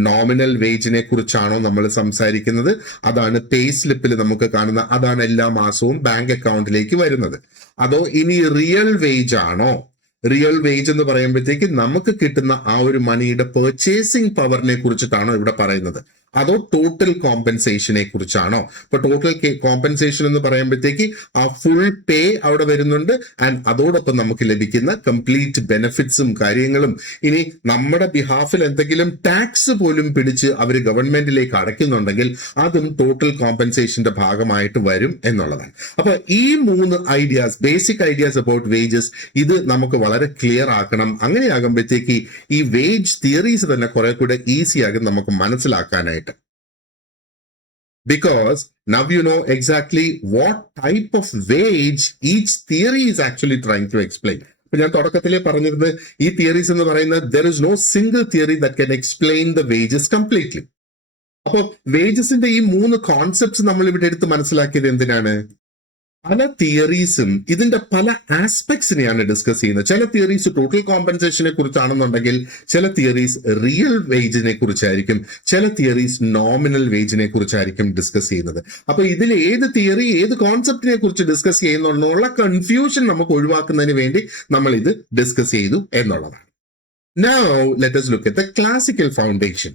നോമിനൽ വേജിനെ കുറിച്ചാണോ നമ്മൾ സംസാരിക്കുന്നത്? അതാണ് പേ സ്ലിപ്പിൽ നമുക്ക് കാണുന്ന, അതാണ് എല്ലാ മാസവും ബാങ്ക് അക്കൗണ്ടിലേക്ക് വരുന്നത്. അതോ ഇനി റിയൽ വേജ് ആണോ? റിയൽ വേജ് എന്ന് പറയുമ്പോഴത്തേക്ക് നമുക്ക് കിട്ടുന്ന ആ ഒരു മണിയുടെ പെർച്ചേസിംഗ് പവറിനെ കുറിച്ചിട്ടാണോ ഇവിടെ പറയുന്നത്? അതോ ടോട്ടൽ കോമ്പൻസേഷനെ കുറിച്ചാണോ? ഇപ്പൊ ടോട്ടൽ കോമ്പൻസേഷൻ എന്ന് പറയുമ്പോഴത്തേക്ക് ആ ഫുൾ പേ അവിടെ വരുന്നുണ്ട്, ആൻഡ് അതോടൊപ്പം നമുക്ക് ലഭിക്കുന്ന കംപ്ലീറ്റ് ബെനിഫിറ്റ്സും കാര്യങ്ങളും. ഇനി നമ്മുടെ ബിഹാഫിൽ എന്തെങ്കിലും ടാക്സ് പോലും പിടിച്ച് അവർ ഗവൺമെന്റിലേക്ക് അടയ്ക്കുന്നുണ്ടെങ്കിൽ അതും ടോട്ടൽ കോമ്പൻസേഷന്റെ ഭാഗമായിട്ട് വരും എന്നുള്ളതാണ്. അപ്പൊ ഈ 3 ideas, basic ideas about wages, ഇത് നമുക്ക് വളരെ ക്ലിയർ ആക്കണം. അങ്ങനെയാകുമ്പോഴത്തേക്ക് ഈ വേജ് തിയറീസ് തന്നെ കുറെ കൂടെ ഈസി ആകും നമുക്ക് മനസ്സിലാക്കാനായിട്ട്. Because now you know exactly what type of wage each theory is actually trying to explain. ഇപ്പൊ ഞാൻ തുടക്കത്തിലേ പറഞ്ഞിരുന്നത്, ഈ തിയറീസ് എന്ന് പറയുന്നത് there is no single theory that can explain the wages completely. അപ്പൊ വേജസിന്റെ ഈ 3 കോൺസെപ്റ്റ്സ് നമ്മൾ ഇവിടെ എടുത്ത് മനസ്സിലാക്കിയത് എന്തിനാണ്? പല തിയറീസും ഇതിന്റെ പല ആസ്പെക്ട്സിനെയാണ് ഡിസ്കസ് ചെയ്യുന്നത്. ചില തിയറീസ് ടോട്ടൽ കോമ്പൻസേഷനെ കുറിച്ചാണെന്നുണ്ടെങ്കിൽ, ചില തിയറീസ് റിയൽ വേജിനെ കുറിച്ചായിരിക്കും, ചില തിയറീസ് നോമിനൽ വേജിനെ കുറിച്ചായിരിക്കും ഡിസ്കസ് ചെയ്യുന്നത്. അപ്പൊ ഇതിൽ ഏത് തിയറി ഏത് കോൺസെപ്റ്റിനെ കുറിച്ച് ഡിസ്കസ് ചെയ്യുന്നുള്ള കൺഫ്യൂഷൻ നമുക്ക് ഒഴിവാക്കുന്നതിന് വേണ്ടി നമ്മൾ ഇത് ഡിസ്കസ് ചെയ്തു എന്നുള്ളതാണ്. Now let us look at the classical foundation.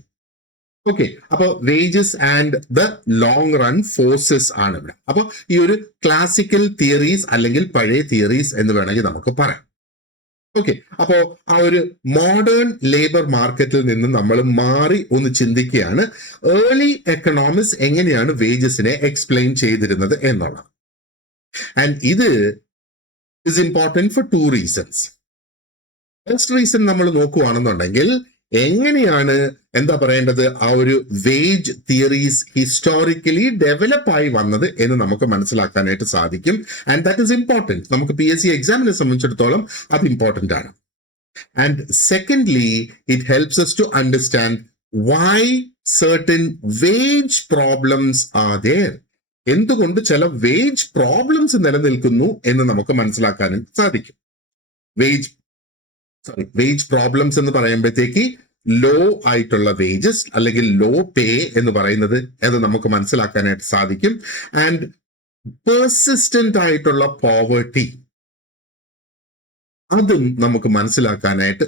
Okay, അപ്പൊ wages and the long run forces ആണ് ഇവിടെ. അപ്പൊ ഈ ഒരു ക്ലാസിക്കൽ തിയറീസ് അല്ലെങ്കിൽ പഴയ തിയറീസ് എന്ന് വേണമെങ്കിൽ നമുക്ക് പറയാം. ഓക്കെ, അപ്പോ ആ ഒരു മോഡേൺ ലേബർ മാർക്കറ്റിൽ നിന്ന് നമ്മൾ മാറി ഒന്ന് ചിന്തിക്കുകയാണ്, ഏർലി എക്കണോമിക്സ് എങ്ങനെയാണ് വേജസിനെ എക്സ്പ്ലെയിൻ ചെയ്തിരുന്നത് എന്നുള്ളത്. ആൻഡ് ഇത് is important for 2 reasons. First reason നമ്മൾ നോക്കുകയാണെന്നുണ്ടെങ്കിൽ, എങ്ങനെയാണ് എന്താ പറയേണ്ടത്, ആ ഒരു വേജ് തിയറീസ് ഹിസ്റ്റോറിക്കലി ഡെവലപ്പ് ആയി വന്നത് എന്ന് നമുക്ക് മനസ്സിലാക്കാനായിട്ട് സാധിക്കും. And that is important. നമുക്ക് PSC എക്സാമിനെ സംബന്ധിച്ചിടത്തോളം അത് ഇമ്പോർട്ടൻ്റ് ആണ്. And secondly, it helps us to understand why certain wage problems are there. എന്തുകൊണ്ട് ചില വേജ് പ്രോബ്ലംസ് നിലനിൽക്കുന്നു എന്ന് നമുക്ക് മനസ്സിലാക്കാനും സാധിക്കും. വേജ് പ്രോബ്ലംസ് എന്ന് പറയുമ്പോഴത്തേക്ക് ലോ ആയിട്ടുള്ള വേജസ് അല്ലെങ്കിൽ ലോ പേ എന്ന് പറയുന്നത് അത് നമുക്ക് മനസ്സിലാക്കാനായിട്ട് സാധിക്കും. ആൻഡ് പെർസിസ്റ്റന്റ് ആയിട്ടുള്ള പോവർട്ടി, അതും നമുക്ക് മനസ്സിലാക്കാനായിട്ട്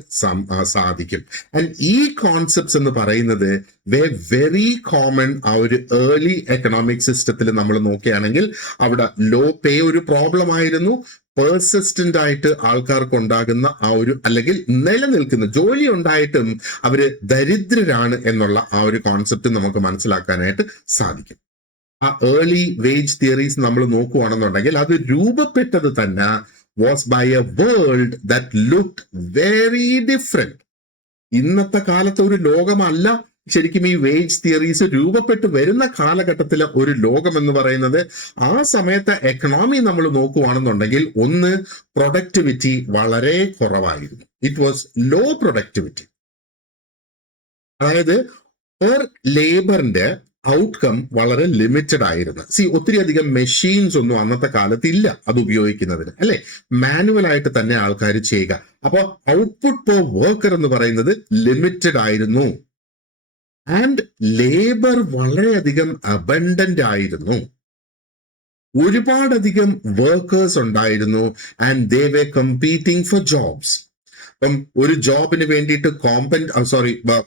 സാധിക്കും. ആൻഡ് ഈ കോൺസെപ്റ്റ്സ് എന്ന് പറയുന്നത് വെരി കോമൺ. ആ ഒരു ഏർലി എക്കണോമിക് സിസ്റ്റത്തിൽ നമ്മൾ നോക്കുകയാണെങ്കിൽ അവിടെ ലോ പേ ഒരു പ്രോബ്ലം ആയിരുന്നു. പെർസിസ്റ്റന്റ് ആയിട്ട് ആൾക്കാർക്ക് ഉണ്ടാകുന്ന ആ ഒരു, അല്ലെങ്കിൽ നിലനിൽക്കുന്ന ജോലി ഉണ്ടായിട്ടും അവര് ദരിദ്രരാണ് എന്നുള്ള ആ ഒരു കോൺസെപ്റ്റ് നമുക്ക് മനസ്സിലാക്കാനായിട്ട് സാധിക്കും. ആ ഏർലി വേജ് തിയറീസ് നമ്മൾ നോക്കുകയാണെന്നുണ്ടെങ്കിൽ അത് രൂപപ്പെട്ടത് തന്നെ was by a world that looked very different. ഇന്നത്തെ കാലത്തെ ഒരു ലോകമല്ല ശരിക്കും ഈ വേജ് തിയറീസ് രൂപപ്പെട്ട് വരുന്ന കാലഘട്ടത്തിലെ ഒരു ലോകം എന്ന് പറയുന്നത്. ആ സമയത്തെ എക്കണോമി നമ്മൾ നോക്കുകയാണെന്നുണ്ടെങ്കിൽ, ഒന്ന്, പ്രൊഡക്ടിവിറ്റി വളരെ കുറവായിരുന്നു. It was low productivity. അതായത് പെർ ലേബറിന്റെ ഔട്ട്കം വളരെ ലിമിറ്റഡ് ആയിരുന്നു. ഒത്തിരി അധികം മെഷീൻസ് ഒന്നും അന്നത്തെ കാലത്ത് ഇല്ല അത് ഉപയോഗിക്കുന്നതിന്, അല്ലെ? മാനുവൽ ആയിട്ട് തന്നെ ആൾക്കാർ ചെയ്യുക. അപ്പൊ ഔട്ട്പുട്ട് പെർ വർക്കർ എന്ന് പറയുന്നത് ലിമിറ്റഡ് ആയിരുന്നു. ആൻഡ് ലേബർ വളരെയധികം അബണ്ടന്റ് ആയിരുന്നു. ഒരുപാടധികം വർക്കേഴ്സ് ഉണ്ടായിരുന്നു and they were competing for jobs. അപ്പം ഒരു ജോബിന് വേണ്ടിയിട്ട്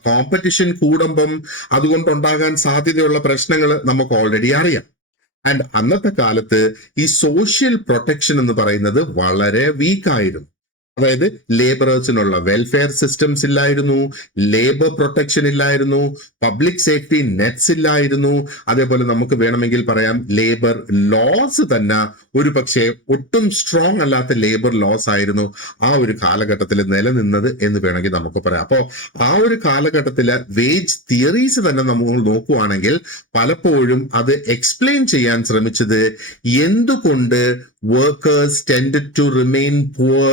കോമ്പറ്റീഷൻ കൂടുമ്പം അതുകൊണ്ടുണ്ടാകാൻ സാധ്യതയുള്ള പ്രശ്നങ്ങൾ നമുക്ക് ഓൾറെഡി അറിയാം. ആൻഡ് അന്നത്തെ കാലത്ത് ഈ സോഷ്യൽ പ്രൊട്ടക്ഷൻ എന്ന് പറയുന്നത് വളരെ വീക്കായിരുന്നു. അതായത് ലേബറേഴ്സിനുള്ള വെൽഫെയർ സിസ്റ്റംസ് ഇല്ലായിരുന്നു, ലേബർ പ്രൊട്ടക്ഷൻ ഇല്ലായിരുന്നു, പബ്ലിക് സേഫ്റ്റി നെറ്റ്സ് ഇല്ലായിരുന്നു. അതേപോലെ നമുക്ക് വേണമെങ്കിൽ പറയാം ലേബർ ലോസ് തന്നെ ഒരു പക്ഷേ ഒട്ടും സ്ട്രോങ് അല്ലാത്ത ലേബർ ലോസ് ആയിരുന്നു ആ ഒരു കാലഘട്ടത്തിൽ നിലനിന്നത് എന്ന് വേണമെങ്കിൽ നമുക്ക് പറയാം. അപ്പോൾ ആ ഒരു കാലഘട്ടത്തില് വേജ് തിയറീസ് തന്നെ നമ്മൾ നോക്കുവാണെങ്കിൽ പലപ്പോഴും അത് എക്സ്പ്ലെയിൻ ചെയ്യാൻ ശ്രമിച്ചത് എന്തുകൊണ്ട് workers tended to remain poor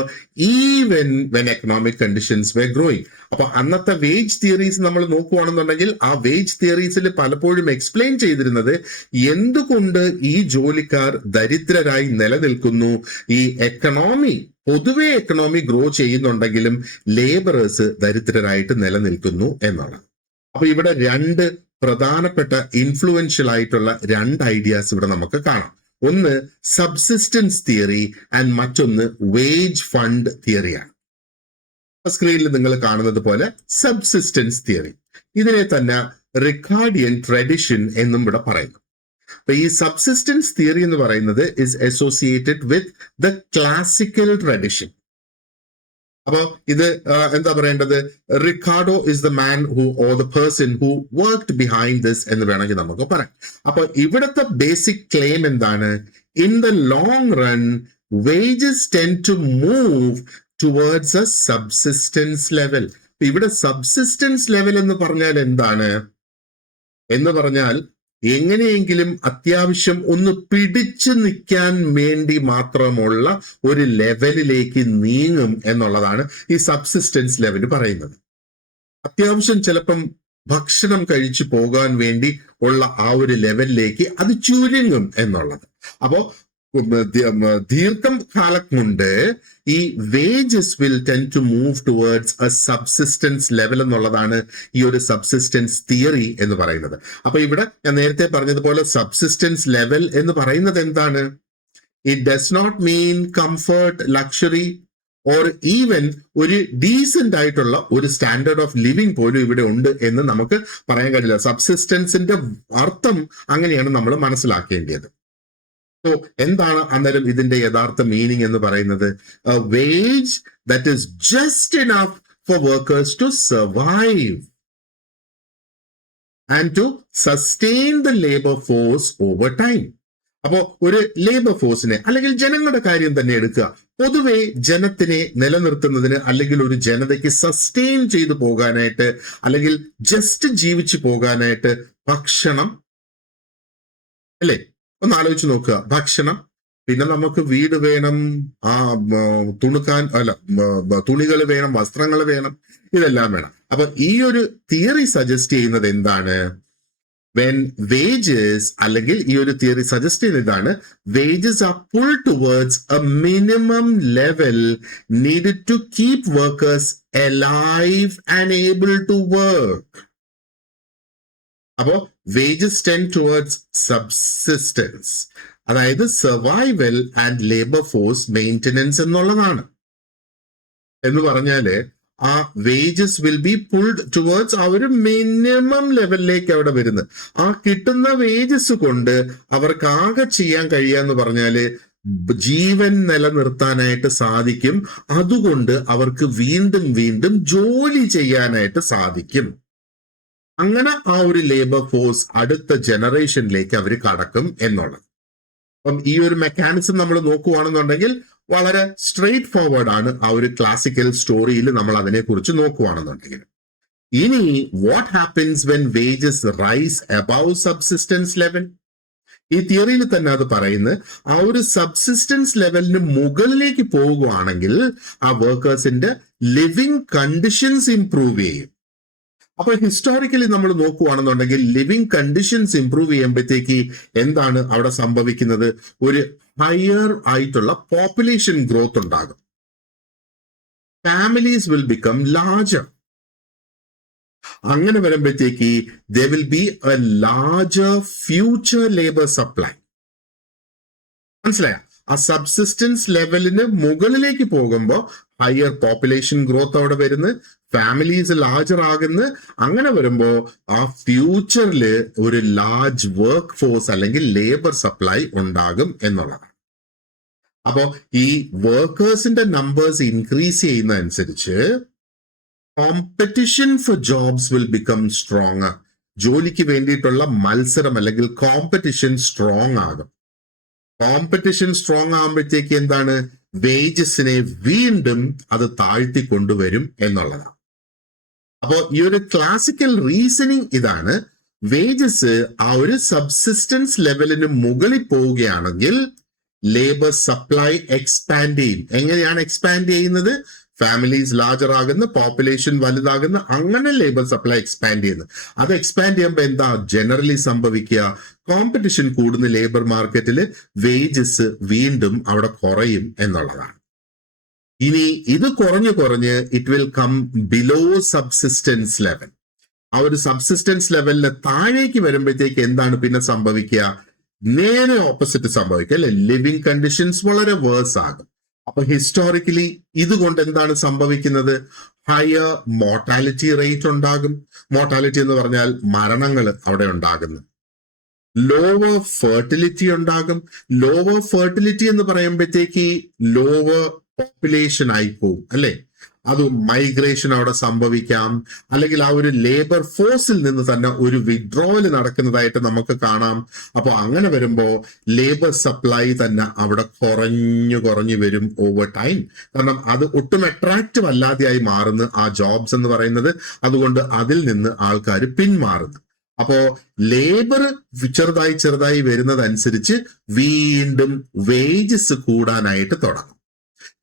even when economic conditions were growing. അപ്പൊ അന്നത്തെ വേജ് തിയറീസ് നമ്മൾ നോക്കുകയാണെന്നുണ്ടെങ്കിൽ ആ വേജ് തിയറീസിൽ പലപ്പോഴും എക്സ്പ്ലെയിൻ ചെയ്തിരുന്നത് എന്തുകൊണ്ട് ഈ ജോലിക്കാർ ദരിദ്രരായി നിലനിൽക്കുന്നു, ഈ പൊതുവെ എക്കണോമി ഗ്രോ ചെയ്യുന്നുണ്ടെങ്കിലും ലേബറേഴ്സ് ദരിദ്രരായിട്ട് നിലനിൽക്കുന്നു എന്നാണ്. അപ്പൊ ഇവിടെ രണ്ട് പ്രധാനപ്പെട്ട ഇൻഫ്ലുവൻഷ്യൽ ആയിട്ടുള്ള രണ്ട് ഐഡിയാസ് ഇവിടെ നമുക്ക് കാണാം. ഒന്ന് സബ്സിസ്റ്റൻസ് തിയറി ആൻഡ് മറ്റൊന്ന് വേജ് ഫണ്ട് തിയറിയാണ്. സ്ക്രീനിൽ നിങ്ങൾ കാണുന്നത് പോലെ സബ്സിസ്റ്റൻസ് തിയറി, ഇതിനെ തന്നെ റിക്കാർഡിയൻ ട്രഡിഷൻ എന്നും ഇവിടെ പറയുന്നു. അപ്പൊ ഈ സബ്സിസ്റ്റൻസ് തിയറി എന്ന് പറയുന്നത് is associated with the classical tradition. അപ്പോ ഇത് എന്താ പറയേണ്ടത്, Ricardo is the man or the person who worked behind this എന്ന് വേണമെങ്കിൽ നമുക്ക് പറയാം. അപ്പൊ ഇവിടുത്തെ ബേസിക് ക്ലെയിം എന്താണ്? In the long run wages tend to move towards a subsistence level. ഇവിടെ സബ്സിസ്റ്റൻസ് ലെവൽ എന്ന് പറഞ്ഞാൽ എന്താണ് എന്ന് പറഞ്ഞാൽ എങ്ങനെയെങ്കിലും അത്യാവശ്യം ഒന്ന് പിടിച്ചു നിൽക്കാൻ വേണ്ടി മാത്രമുള്ള ഒരു ലെവലിലേക്ക് നീങ്ങും എന്നുള്ളതാണ് ഈ സബ്സിസ്റ്റൻസ് ലെവൽ പറയുന്നത്. അത്യാവശ്യം ചിലപ്പം ഭക്ഷണം കഴിച്ചു പോകാൻ വേണ്ടി ഉള്ള ആ ഒരു ലെവലിലേക്ക് അത് ചുരുങ്ങും എന്നുള്ളത്. അപ്പോ ദീർഘകാലം കൊണ്ട് ഈ wages will tend to move towards a subsistence level എന്നുള്ളതാണ് ഈ ഒരു സബ്സിസ്റ്റൻസ് തിയറി എന്ന് പറയുന്നത്. അപ്പൊ ഇവിടെ ഞാൻ നേരത്തെ പറഞ്ഞതുപോലെ സബ്സിസ്റ്റൻസ് ലെവൽ എന്ന് പറയുന്നത് എന്താണ്? It does not mean comfort, luxury or even ഒരു ഡീസന്റ് ആയിട്ടുള്ള ഒരു സ്റ്റാൻഡേർഡ് ഓഫ് ലിവിങ് പോലും ഇവിടെ ഉണ്ട് എന്ന് നമുക്ക് പറയാൻ കഴിയില്ല. സബ്സിസ്റ്റൻസിന്റെ അർത്ഥം അങ്ങനെയാണ് നമ്മൾ മനസ്സിലാക്കേണ്ടത്. സോ എന്താണ് അന്നേരം ഇതിന്റെ യഥാർത്ഥ മീനിങ് എന്ന് പറയുന്നത്? A wage that is just enough for workers to survive and to sustain the labour force over time. അപ്പോ ഒരു ലേബർ ഫോഴ്സിനെ അല്ലെങ്കിൽ ജനങ്ങളുടെ കാര്യം തന്നെ എടുക്കുക. പൊതുവെ ജനത്തിനെ നിലനിർത്തുന്നതിന് അല്ലെങ്കിൽ ഒരു ജനതയ്ക്ക് സസ്റ്റെയിൻ ചെയ്തു പോകാനായിട്ട് അല്ലെങ്കിൽ ജസ്റ്റ് ജീവിച്ചു പോകാനായിട്ട് ഭക്ഷണം, അല്ലേ? ഒന്ന് ആലോചിച്ച് നോക്കുക. ഭക്ഷണം, പിന്നെ നമുക്ക് വീട് വേണം, തുണികൾ വേണം, വസ്ത്രങ്ങൾ വേണം, ഇതെല്ലാം വേണം. അപ്പൊ ഈ ഒരു തിയറി സജസ്റ്റ് ചെയ്യുന്നത് എന്താണ്? വെൻ വേജസ്, അല്ലെങ്കിൽ ഈ ഒരു തിയറി സജസ്റ്റ് ചെയ്യുന്നത് ഇതാണ്, wages are pull towards a minimum level needed to keep workers alive and able to work. അപ്പോ വേജസ് ടെൻഡ് ടുവേർഡ്സ് സബ്സിസ്റ്റൻസ്, അതായത് survival and labour force maintenance എന്നുള്ളതാണ്. എന്ന് പറഞ്ഞാല് ആ wages will be pulled towards ആ ഒരു മിനിമം ലെവലിലേക്ക് അവിടെ വരുന്നത്. ആ കിട്ടുന്ന വേജസ് കൊണ്ട് അവർക്ക് ആകെ ചെയ്യാൻ കഴിയാന്ന് പറഞ്ഞാല് ജീവൻ നിലനിർത്താനായിട്ട് സാധിക്കും. അതുകൊണ്ട് അവർക്ക് വീണ്ടും വീണ്ടും ജോലി ചെയ്യാനായിട്ട് സാധിക്കും. അങ്ങനെ ആ ഒരു ലേബർ ഫോഴ്സ് അടുത്ത ജനറേഷനിലേക്ക് അവർ കടക്കും എന്നുള്ളത്. അപ്പം ഈ ഒരു മെക്കാനിസം നമ്മൾ നോക്കുകയാണെന്നുണ്ടെങ്കിൽ വളരെ സ്ട്രെയിറ്റ് ഫോർവേഡ് ആണ് ആ ഒരു ക്ലാസിക്കൽ സ്റ്റോറിയിൽ നമ്മൾ അതിനെക്കുറിച്ച് നോക്കുകയാണെന്നുണ്ടെങ്കിൽ. ഇനി what happens when wages rise above subsistence level? ഈ തിയറിയിൽ തന്നെ അത് പറയുന്നത് ആ ഒരു സബ്സിസ്റ്റൻസ് ലെവലിന് മുകളിലേക്ക് പോവുകയാണെങ്കിൽ ആ വർക്കേഴ്സിന്റെ ലിവിങ് കണ്ടീഷൻസ് ഇംപ്രൂവ് ചെയ്യും. അപ്പൊ ഹിസ്റ്റോറിക്കലി നമ്മൾ നോക്കുകയാണെന്നുണ്ടെങ്കിൽ ലിവിങ് കണ്ടീഷൻസ് ഇംപ്രൂവ് ചെയ്യുമ്പോഴത്തേക്ക് എന്താണ് അവിടെ സംഭവിക്കുന്നത്? ഒരു ഹയർ ആയിട്ടുള്ള പോപ്പുലേഷൻ ഗ്രോത്ത് ഉണ്ടാകും. Families will become larger. അങ്ങനെ വരുമ്പോഴത്തേക്ക് there will be a larger future labor supply. മനസ്സിലായ? ആ സബ്സിസ്റ്റൻസ് ലെവലിന് മുകളിലേക്ക് പോകുമ്പോൾ ഹയർ പോപ്പുലേഷൻ ഗ്രോത്ത് അവിടെ വരുന്നു, ഫാമിലീസ് ലാർജർ ആകുന്നു. അങ്ങനെ വരുമ്പോ ആ ഫ്യൂച്ചറിൽ ഒരു ലാർജ് വർക്ക് ഫോഴ്സ് അല്ലെങ്കിൽ ലേബർ സപ്ലൈ ഉണ്ടാകും എന്നുള്ളതാണ്. അപ്പോ ഈ വർക്കേഴ്സിന്റെ നമ്പേഴ്സ് ഇൻക്രീസ് ചെയ്യുന്ന അനുസരിച്ച് competition four jobs will become strong. ജോലിക്ക് വേണ്ടിയിട്ടുള്ള മത്സരം അല്ലെങ്കിൽ കോമ്പറ്റീഷൻ സ്ട്രോങ് ആകും. കോമ്പറ്റീഷൻ സ്ട്രോങ് ആകുമ്പോഴത്തേക്ക് എന്താണ്, വേജസിനെ വീണ്ടും അത് താഴ്ത്തി കൊണ്ടുവരും എന്നുള്ളതാണ്. അപ്പോൾ ഈ ഒരു ക്ലാസിക്കൽ റീസണിങ് ഇതാണ്, വേജസ് ആ ഒരു സബ്സിസ്റ്റൻസ് ലെവലിന് മുകളിൽ പോവുകയാണെങ്കിൽ ലേബർ സപ്ലൈ എക്സ്പാൻഡ് ചെയ്യും. എങ്ങനെയാണ് എക്സ്പാൻഡ് ചെയ്യുന്നത്? ഫാമിലീസ് ലാർജർ ആകുന്നു, പോപ്പുലേഷൻ വലുതാകുന്നു, അങ്ങനെ ലേബർ സപ്ലൈ എക്സ്പാൻഡ് ചെയ്യുന്നു. അത് എക്സ്പാൻഡ് ചെയ്യുമ്പോൾ എന്താ ജനറലി സംഭവിക്കുക? കോമ്പറ്റീഷൻ കൂടുന്ന ലേബർ മാർക്കറ്റിൽ വേജസ് വീണ്ടും അവിടെ കുറയും എന്നുള്ളതാണ്. ഇനി ഇത് കുറഞ്ഞ് it will come below subsistence level. ആ ഒരു സബ്സിസ്റ്റൻസ് ലെവലിന് താഴേക്ക് വരുമ്പോഴത്തേക്ക് എന്താണ് പിന്നെ സംഭവിക്കുക? നേരെ ഓപ്പോസിറ്റ് സംഭവിക്കുക, അല്ലെ? ലിവിങ് കണ്ടീഷൻസ് വളരെ വേഴ്സ് ആകും. അപ്പൊ ഹിസ്റ്റോറിക്കലി ഇതുകൊണ്ട് എന്താണ് സംഭവിക്കുന്നത്? ഹയർ മോർട്ടാലിറ്റി റേറ്റ് ഉണ്ടാകും. മോർട്ടാലിറ്റി എന്ന് പറഞ്ഞാൽ മരണങ്ങൾ അവിടെ ഉണ്ടാകുന്നു. ലോവർ ഫെർട്ടിലിറ്റി ഉണ്ടാകും. ലോവർ ഫെർട്ടിലിറ്റി എന്ന് പറയുമ്പോഴത്തേക്ക് ലോവർ പോപ്പുലേഷൻ ആയി പോകും, അല്ലെ? അത് മൈഗ്രേഷൻ അവിടെ സംഭവിക്കാം, അല്ലെങ്കിൽ ആ ഒരു ലേബർ ഫോഴ്സിൽ നിന്ന് തന്നെ ഒരു വിഡ്രോവൽ നടക്കുന്നതായിട്ട് നമുക്ക് കാണാം. അപ്പോൾ അങ്ങനെ വരുമ്പോ ലേബർ സപ്ലൈ തന്നെ അവിടെ കുറഞ്ഞു വരും ഓവർ ടൈം. കാരണം അത് ഒട്ടും അട്രാക്റ്റീവ് അല്ലാതെയായി മാറുന്നു ആ ജോബ്സ് എന്ന് പറയുന്നത്. അതുകൊണ്ട് അതിൽ നിന്ന് ആൾക്കാർ പിന്മാറുന്നു. അപ്പോ ലേബർ ചെറുതായി വരുന്നതനുസരിച്ച് വീണ്ടും വേജസ് കൂടാനായിട്ട് തുടങ്ങും.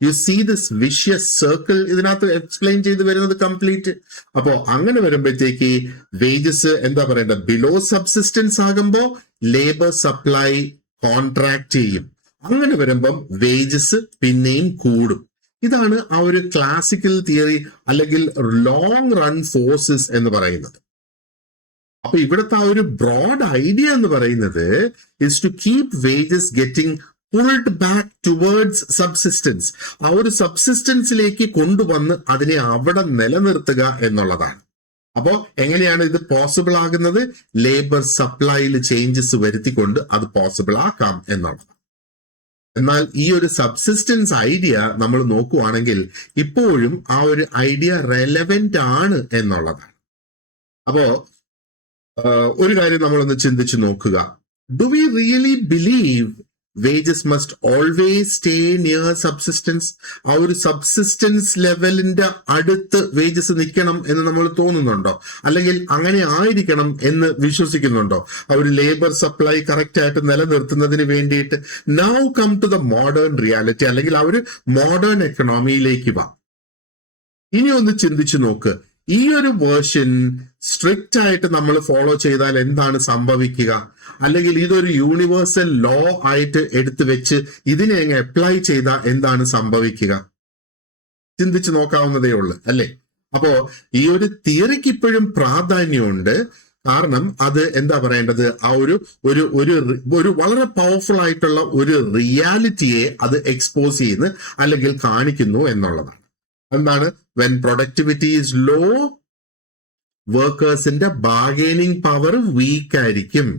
You see this vicious circle ഇതിനകത്ത് എക്സ്പ്ലെയിൻ ചെയ്ത് വരുന്നത് കംപ്ലീറ്റ്. അപ്പോ അങ്ങനെ വരുമ്പോഴത്തേക്ക് വേജസ് എന്താ പറയേണ്ടത്, ബിലോ സബ്സിസ്റ്റൻസ് ആകുമ്പോ ലേബർ സപ്ലൈ കോൺട്രാക്ട് ചെയ്യും. അങ്ങനെ വരുമ്പം വേജസ് പിന്നെയും കൂടും. ഇതാണ് ആ ഒരു ക്ലാസിക്കൽ തിയറി അല്ലെങ്കിൽ ലോങ് റൺ ഫോഴ്സസ് എന്ന് പറയുന്നത്. അപ്പൊ ഇവിടുത്തെ ആ ഒരു ബ്രോഡ് ഐഡിയ എന്ന് പറയുന്നത് is to keep wages getting pulled back towards subsistence. ആ ഒരു സബ്സിസ്റ്റൻസിലേക്ക് കൊണ്ടുവന്ന് അതിനെ അവിടെ നിലനിർത്തുക എന്നുള്ളതാണ്. അപ്പോ എങ്ങനെയാണ് ഇത് പോസിബിൾ ആകുന്നത്? ലേബർ സപ്ലൈയിൽ ചേഞ്ചസ് വരുത്തിക്കൊണ്ട് അത് പോസിബിൾ ആക്കാം എന്നുള്ളതാണ്. എന്നാൽ ഈ ഒരു സബ്സിസ്റ്റൻസ് ഐഡിയ നമ്മൾ നോക്കുവാണെങ്കിൽ ഇപ്പോഴും ആ ഒരു ഐഡിയ റെലവെന്റ് ആണ് എന്നുള്ളതാണ്. അപ്പോ ഒരു കാര്യം നമ്മളൊന്ന് ചിന്തിച്ചു നോക്കുക. Do we really believe wages must always stay near subsistence? ആ ഒരു സബ്സിസ്റ്റൻസ് ലെവലിന്റെ അടുത്ത് വേജസ് നിൽക്കണം എന്ന് നമ്മൾ തോന്നുന്നുണ്ടോ? അല്ലെങ്കിൽ അങ്ങനെ ആയിരിക്കണം എന്ന് വിശ്വസിക്കുന്നുണ്ടോ? ആ ഒരു ലേബർ സപ്ലൈ കറക്റ്റ് ആയിട്ട് നിലനിർത്തുന്നതിന് വേണ്ടിയിട്ട് now come to the modern reality, അല്ലെങ്കിൽ ആ ഒരു മോഡേൺ എക്കണോമിയിലേക്ക് വാ. ഇനി ഒന്ന് ചിന്തിച്ചു നോക്ക്, ഈ ഒരു വേർഷൻ സ്ട്രിക്റ്റ് ആയിട്ട് നമ്മൾ ഫോളോ ചെയ്താൽ എന്താണ് സംഭവിക്കുക? അല്ലെങ്കിൽ ഇതൊരു യൂണിവേഴ്സൽ ലോ ആയിട്ട് എടുത്തു വെച്ച് ഇതിനെ അങ്ങ് അപ്ലൈ ചെയ്താൽ എന്താണ് സംഭവിക്കുക? ചിന്തിച്ചു നോക്കാവുന്നതേ ഉള്ളൂ, അല്ലെ? അപ്പോ ഈ ഒരു തിയറിക്ക് ഇപ്പോഴും പ്രാധാന്യമുണ്ട്. കാരണം അത് എന്താ പറയേണ്ടത്, ആ ഒരു വളരെ പവർഫുൾ ആയിട്ടുള്ള ഒരു റിയാലിറ്റിയെ അത് എക്സ്പോസ് ചെയ്യുന്നു അല്ലെങ്കിൽ കാണിക്കുന്നു എന്നുള്ളതാണ്. എന്താണ്? വെൻ പ്രൊഡക്ടിവിറ്റി ഈസ് ലോ, വർക്കേഴ്സിന്റെ ബാർഗൈനിങ് പവർ വീക്ക് ആയിരിക്കും.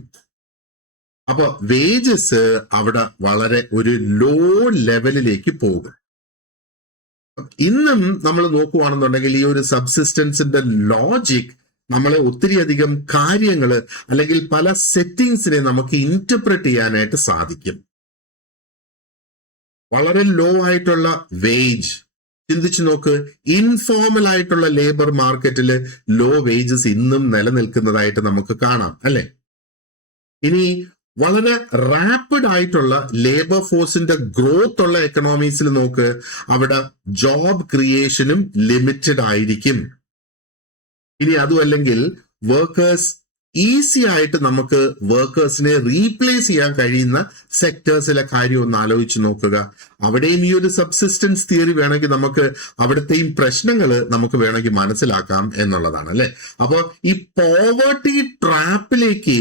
അപ്പൊ വേജസ് അവിടെ വളരെ ഒരു ലോ ലെവലിലേക്ക് പോകും. ഇന്നും നമ്മൾ നോക്കുവാണെന്നുണ്ടെങ്കിൽ ഈ ഒരു സബ്സിസ്റ്റൻസിന്റെ ലോജിക് നമ്മളെ ഒത്തിരിയധികം കാര്യങ്ങള് അല്ലെങ്കിൽ പല സെറ്റിങ്സിനെ നമുക്ക് ഇന്റർപ്രറ്റ് ചെയ്യാനായിട്ട് സാധിക്കും. വളരെ ലോ ആയിട്ടുള്ള വേജ് ചിന്തിച്ചു നോക്ക്. ഇൻഫോർമൽ ആയിട്ടുള്ള ലേബർ മാർക്കറ്റിൽ ലോ വേജസ് ഇന്നും നിലനിൽക്കുന്നതായിട്ട് നമുക്ക് കാണാം, അല്ലെ? ഇനി വളരെ റാപ്പിഡ് ആയിട്ടുള്ള ലേബർ ഫോഴ്സിന്റെ ഗ്രോത്ത് ഉള്ള എക്കണോമീസിൽ നോക്ക്, അവിടെ ജോബ് ക്രിയേഷനും ലിമിറ്റഡ് ആയിരിക്കും. ഇനി അതുമല്ലെങ്കിൽ വർക്കേഴ്സ് ഈസി ആയിട്ട് നമുക്ക് വർക്കേഴ്സിനെ റീപ്ലേസ് ചെയ്യാൻ കഴിയുന്ന സെക്ടേഴ്സിലെ കാര്യം ഒന്ന് ആലോചിച്ച് നോക്കുക. അവിടെയും ഈ ഒരു സബ്സിസ്റ്റൻസ് തിയറി വേണമെങ്കിൽ നമുക്ക് അവിടുത്തെയും പ്രശ്നങ്ങൾ നമുക്ക് വേണമെങ്കിൽ മനസ്സിലാക്കാം എന്നുള്ളതാണ് അല്ലെ. അപ്പൊ ഈ പോവർട്ടി ട്രാപ്പിലേക്ക്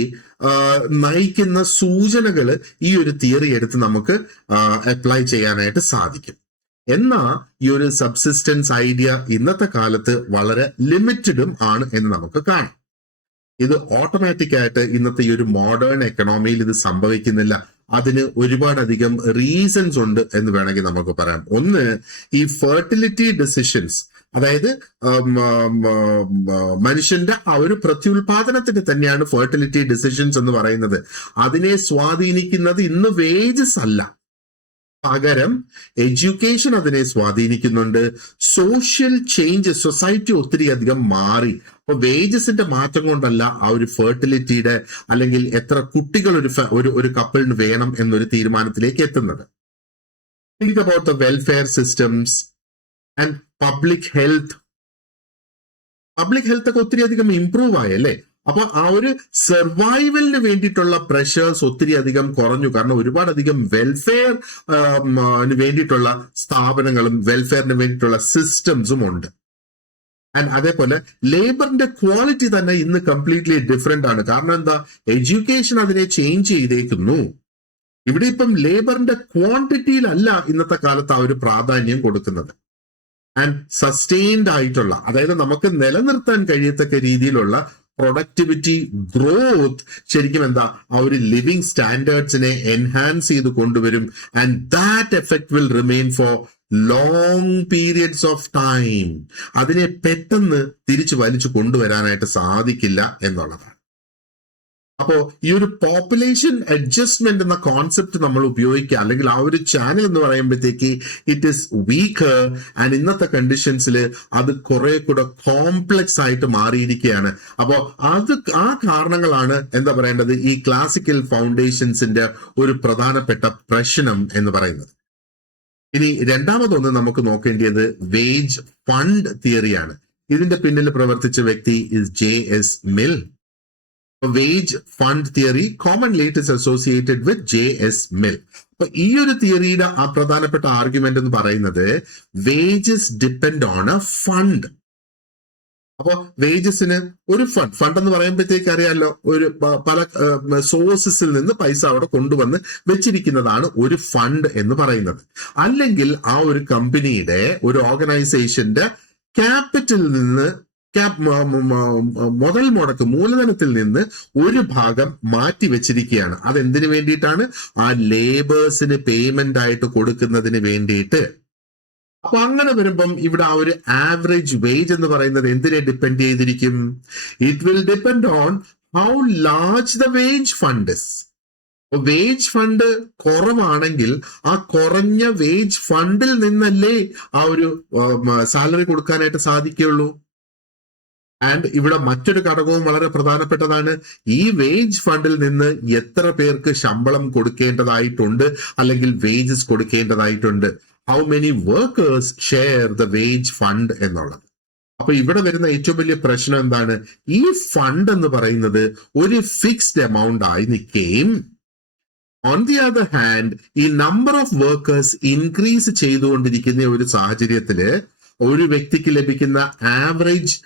നയിക്കുന്ന സൂചനകൾ ഈ ഒരു തിയറി എടുത്ത് നമുക്ക് അപ്ലൈ ചെയ്യാനായിട്ട് സാധിക്കും. എന്നാൽ ഈ ഒരു സബ്സിസ്റ്റൻസ് ഐഡിയ ഇന്നത്തെ കാലത്ത് വളരെ ലിമിറ്റഡും ആണ് എന്ന് നമുക്ക് കാണാം. ഇത് ഓട്ടോമാറ്റിക് ആയിട്ട് ഇന്നത്തെ ഈ ഒരു മോഡേൺ എക്കണോമിയിൽ ഇത് സംഭവിക്കുന്നില്ല. അതിന് ഒരുപാടധികം റീസൺസ് ഉണ്ട് എന്ന് വേണമെങ്കിൽ നമുക്ക് പറയാം. ഒന്ന്, ഈ ഫെർട്ടിലിറ്റി ഡിസിഷൻസ്, അതായത് മനുഷ്യന്റെ ആ ഒരു പ്രത്യുൽപാദനത്തിന് തന്നെയാണ് ഫെർട്ടിലിറ്റി ഡിസിഷൻസ് എന്ന് പറയുന്നത്. അതിനെ സ്വാധീനിക്കുന്നത് ഇന്ന് വേജസ് അല്ല, പകരം എഡ്യൂക്കേഷൻ അതിനെ സ്വാധീനിക്കുന്നുണ്ട്. സോഷ്യൽ ചേഞ്ച്, സൊസൈറ്റി ഒത്തിരി അധികം മാറി. അപ്പൊ വേജസിന്റെ മാറ്റം കൊണ്ടല്ല ആ ഒരു ഫെർട്ടിലിറ്റിയുടെ അല്ലെങ്കിൽ എത്ര കുട്ടികൾ ഒരു കപ്പിളിന് വേണം എന്നൊരു തീരുമാനത്തിലേക്ക് എത്തുന്നത്. Think about the welfare systems and public health. Public health ഒക്കെ ഒത്തിരി അധികം ഇംപ്രൂവ് ആയല്ലേ. അപ്പൊ ആ ഒരു സർവൈവലിന് വേണ്ടിയിട്ടുള്ള പ്രഷേഴ്സ് ഒത്തിരി അധികം കുറഞ്ഞു. കാരണം ഒരുപാടധികം വെൽഫെയർ വേണ്ടിയിട്ടുള്ള സ്ഥാപനങ്ങളും വെൽഫെയറിന് വേണ്ടിയിട്ടുള്ള സിസ്റ്റംസും ഉണ്ട്. ആൻഡ് അതേപോലെ ലേബറിന്റെ ക്വാളിറ്റി തന്നെ ഇന്ന് കംപ്ലീറ്റ്ലി ഡിഫറെന്റ് ആണ്. കാരണം എന്താ, എഡ്യൂക്കേഷൻ അതിനെ ചേഞ്ച് ചെയ്തേക്കുന്നു. ഇവിടെ ഇപ്പം ലേബറിന്റെ ക്വാണ്ടിറ്റിയിലല്ല ഇന്നത്തെ കാലത്ത് ആ ഒരു പ്രാധാന്യം കൊടുക്കുന്നത്. ആൻഡ് സസ്റ്റെയിൻഡ് ആയിട്ടുള്ള, അതായത് നമുക്ക് നിലനിർത്താൻ കഴിയത്തക്ക രീതിയിലുള്ള പ്രൊഡക്ടിവിറ്റി ഗ്രോത്ത് ശരിക്കും എന്താ ആ ഒരു ലിവിങ് സ്റ്റാൻഡേർഡ്സിനെ എൻഹാൻസ് ചെയ്ത് കൊണ്ടുവരും. And that effect will remain for long periods of time. അതിനെ പെട്ടെന്ന് തിരിച്ചു വലിച്ചു കൊണ്ടുവരാനായിട്ട് സാധിക്കില്ല എന്നുള്ളതാണ്. അപ്പോ ഈ ഒരു പോപ്പുലേഷൻ അഡ്ജസ്റ്റ്മെന്റ് എന്ന കോൺസെപ്റ്റ് നമ്മൾ ഉപയോഗിക്കുക, അല്ലെങ്കിൽ ആ ഒരു ചാനൽ എന്ന് പറയുമ്പോഴത്തേക്ക് ഇറ്റ് ഈസ് വീക്കർ. ആൻഡ് ഇന്നത്തെ കണ്ടീഷൻസിൽ അത് കുറെ കൂടെ കോംപ്ലക്സ് ആയിട്ട് മാറിയിരിക്കുകയാണ്. അപ്പോൾ ആ കാരണങ്ങളാണ് എന്താ പറയേണ്ടത്, ഈ ക്ലാസിക്കൽ ഫൗണ്ടേഷൻസിന്റെ ഒരു പ്രധാനപ്പെട്ട പ്രശ്നം എന്ന് പറയുന്നത്. ഇനി രണ്ടാമതൊന്ന് നമുക്ക് നോക്കേണ്ടത് വേജ് ഫണ്ട് തിയറിയാണ്. ഇതിന്റെ പിന്നിൽ പ്രവർത്തിച്ച വ്യക്തി is J.S. Mill. Wage fund theory commonly it is associated with J.S. Mill. അപ്പൊ ഈ ഒരു തിയറിയുടെ ആ പ്രധാനപ്പെട്ട ആർഗ്യുമെന്റ് എന്ന് പറയുന്നത് wages depend on A fund. അപ്പൊ വേജസിന് ഒരു ഫണ്ട് എന്ന് പറയുമ്പോഴത്തേക്ക് അറിയാമല്ലോ, ഒരു പല സോഴ്സസിൽ നിന്ന് പൈസ അവിടെ കൊണ്ടുവന്ന് വെച്ചിരിക്കുന്നതാണ് ഒരു ഫണ്ട് എന്ന് പറയുന്നത്. അല്ലെങ്കിൽ ആ ഒരു കമ്പനിയുടെ, ഒരു ഓർഗനൈസേഷന്റെ ക്യാപിറ്റലിൽ നിന്ന്, മുതൽ മുടക്ക് മൂലധനത്തിൽ നിന്ന് ഒരു ഭാഗം മാറ്റി വെച്ചിരിക്കുകയാണ്. അതെന്തിനു വേണ്ടിയിട്ടാണ്? ആ ലേബേഴ്സിന് പേയ്മെന്റ് ആയിട്ട് കൊടുക്കുന്നതിന് വേണ്ടിയിട്ട്. അപ്പൊ അങ്ങനെ വരുമ്പം ഇവിടെ ആ ഒരു ആവറേജ് വേജ് എന്ന് പറയുന്നത് എന്തിനെ ഡിപ്പെൻഡ് ചെയ്തിരിക്കും? It will depend on how large the wage fund is. Wage fund കുറവാണെങ്കിൽ ആ കുറഞ്ഞ വേജ് ഫണ്ടിൽ നിന്നല്ലേ ആ ഒരു സാലറി കൊടുക്കാനായിട്ട് സാധിക്കുകയുള്ളൂ. ആൻഡ് ഇവിടെ മറ്റൊരു ഘടകവും വളരെ പ്രധാനപ്പെട്ടതാണ്. ഈ വേജ് ഫണ്ടിൽ നിന്ന് എത്ര പേർക്ക് ശമ്പളം കൊടുക്കേണ്ടതായിട്ടുണ്ട്, അല്ലെങ്കിൽ വേജസ് കൊടുക്കേണ്ടതായിട്ടുണ്ട്. How many workers share the wage fund എന്നുള്ളത്. അപ്പൊ ഇവിടെ വരുന്ന ഏറ്റവും വലിയ പ്രശ്നം എന്താണ്? ഈ ഫണ്ട് എന്ന് പറയുന്നത് ഒരു ഫിക്സ്ഡ് എമൗണ്ട് ആയി നിൽക്കുകയും, ഓൺ ദി അതർ ഹാൻഡ് ഈ നമ്പർ ഓഫ് വർക്കേഴ്സ് ഇൻക്രീസ് ചെയ്തുകൊണ്ടിരിക്കുന്ന ഒരു സാഹചര്യത്തില് ഒരു വ്യക്തിക്ക് ലഭിക്കുന്ന ആവറേജ്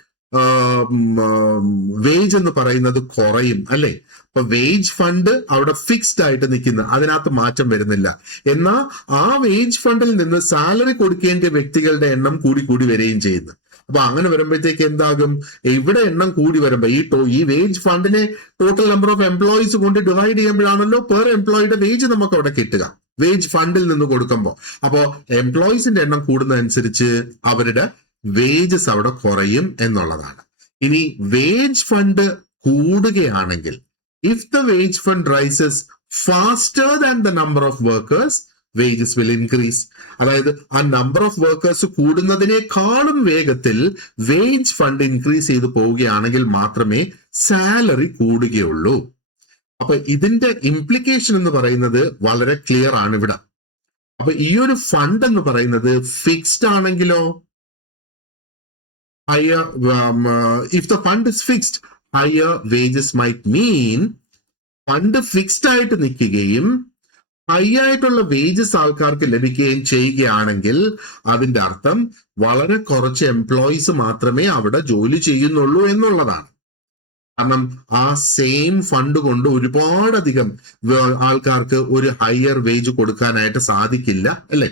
വേജ് എന്ന് പറയുന്നത് കുറയും അല്ലെ. അപ്പൊ വേജ് ഫണ്ട് അവിടെ ഫിക്സ്ഡ് ആയിട്ട് നിൽക്കുന്ന, അതിനകത്ത് മാറ്റം വരുന്നില്ല. എന്നാൽ ആ വേജ് ഫണ്ടിൽ നിന്ന് സാലറി കൊടുക്കേണ്ട വ്യക്തികളുടെ എണ്ണം കൂടി കൂടി വരികയും ചെയ്യുന്നു. അപ്പൊ അങ്ങനെ വരുമ്പോഴത്തേക്ക് എന്താകും? ഇവിടെ എണ്ണം കൂടി വരുമ്പോ ഈ വേജ് ഫണ്ടിനെ ടോട്ടൽ നമ്പർ ഓഫ് എംപ്ലോയീസ് കൊണ്ട് ഡിവൈഡ് ചെയ്യുമ്പോഴാണല്ലോ പെർ എംപ്ലോയിയുടെ വേജ് നമുക്ക് അവിടെ കിട്ടുക, വേജ് ഫണ്ടിൽ നിന്ന് കൊടുക്കുമ്പോൾ. അപ്പോ എംപ്ലോയീസിന്റെ എണ്ണം കൂടുന്നതനുസരിച്ച് അവരുടെ വേജസ് അവിടെ കുറയും എന്നുള്ളതാണ്. ഇനി വേജ് ഫണ്ട് കൂടുകയാണെങ്കിൽ, if the wage fund rises faster than the number of workers, wages will increase. അതായത് ആ നമ്പർ ഓഫ് വർക്കേഴ്സ് കൂടുന്നതിനേക്കാളും വേഗത്തിൽ വേജ് ഫണ്ട് ഇൻക്രീസ് ചെയ്ത് പോവുകയാണെങ്കിൽ മാത്രമേ സാലറി കൂടുകയുള്ളൂ. അപ്പൊ ഇതിന്റെ ഇംപ്ലിക്കേഷൻ എന്ന് പറയുന്നത് വളരെ ക്ലിയർ ആണ് ഇവിടെ. അപ്പൊ ഈ ഒരു ഫണ്ട് എന്ന് പറയുന്നത് ഫിക്സ്ഡ് ആണെങ്കിലോ, if the fund is fixed, higher wages might mean fund fixed ആയിട്ട് നിൽക്കുകയും ഹൈ ആയിട്ടുള്ള വേജസ് ആൾക്കാർക്ക് ലഭിക്കുകയും ചെയ്യുകയാണെങ്കിൽ അതിന്റെ അർത്ഥം വളരെ കുറച്ച് എംപ്ലോയീസ് മാത്രമേ അവിടെ ജോലി ചെയ്യുന്നുള്ളൂ എന്നുള്ളതാണ്. കാരണം ആ സെയിം ഫണ്ട് കൊണ്ട് ഒരുപാടധികം ആൾക്കാർക്ക് ഒരു ഹയർ വേജ് കൊടുക്കാനായിട്ട് സാധിക്കില്ല, അല്ലെ?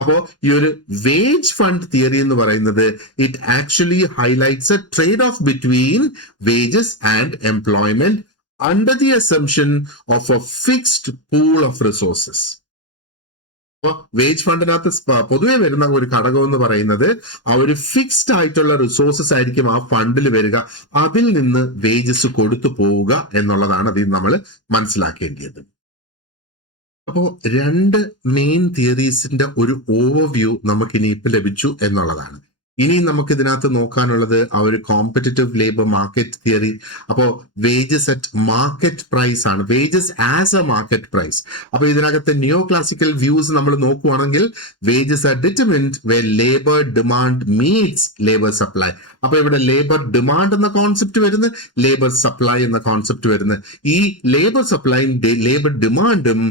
അപ്പോ ഈ ഒരു വേജ് ഫണ്ട് തിയറി എന്ന് പറയുന്നത് it actually highlights A trade off between wages and employment under the assumption of a fixed pool of resources. അപ്പോൾ വേജ് ഫണ്ടിനകത്ത് പൊതുവെ വരുന്ന ഒരു ഘടകം എന്ന് പറയുന്നത് ആ ഒരു ഫിക്സ്ഡ് ആയിട്ടുള്ള റിസോഴ്സസ് ആയിരിക്കും ആ ഫണ്ടിൽ വരിക, അതിൽ നിന്ന് വേജസ് കൊടുത്തു പോവുക എന്നുള്ളതാണ് അതിൽ നമ്മൾ മനസ്സിലാക്കേണ്ടത്. അപ്പോൾ രണ്ട് മെയിൻ തിയറീസിന്റെ ഒരു ഓവർവ്യൂ നമുക്കിനി ഇപ്പൊ ലഭിച്ചു എന്നുള്ളതാണ്. ഇനി നമുക്ക് ഇതിനകത്ത് നോക്കാനുള്ളത് ആ ഒരു കോമ്പറ്റിറ്റീവ് ലേബർ മാർക്കറ്റ് തിയറി. അപ്പോ വേജസ് അറ്റ് മാർക്കറ്റ് പ്രൈസ് ആണ്, wages as a market price. അപ്പൊ ഇതിനകത്ത് നിയോ ക്ലാസിക്കൽ വ്യൂസ് നമ്മൾ നോക്കുവാണെങ്കിൽ wages are determined when labour demand meets labour supply. അപ്പൊ ഇവിടെ ലേബർ ഡിമാൻഡ് എന്ന കോൺസെപ്റ്റ് വരുന്നത്, ലേബർ സപ്ലൈ എന്ന കോൺസെപ്റ്റ് വരുന്നത്. ഈ ലേബർ സപ്ലൈയും ലേബർ ഡിമാൻഡും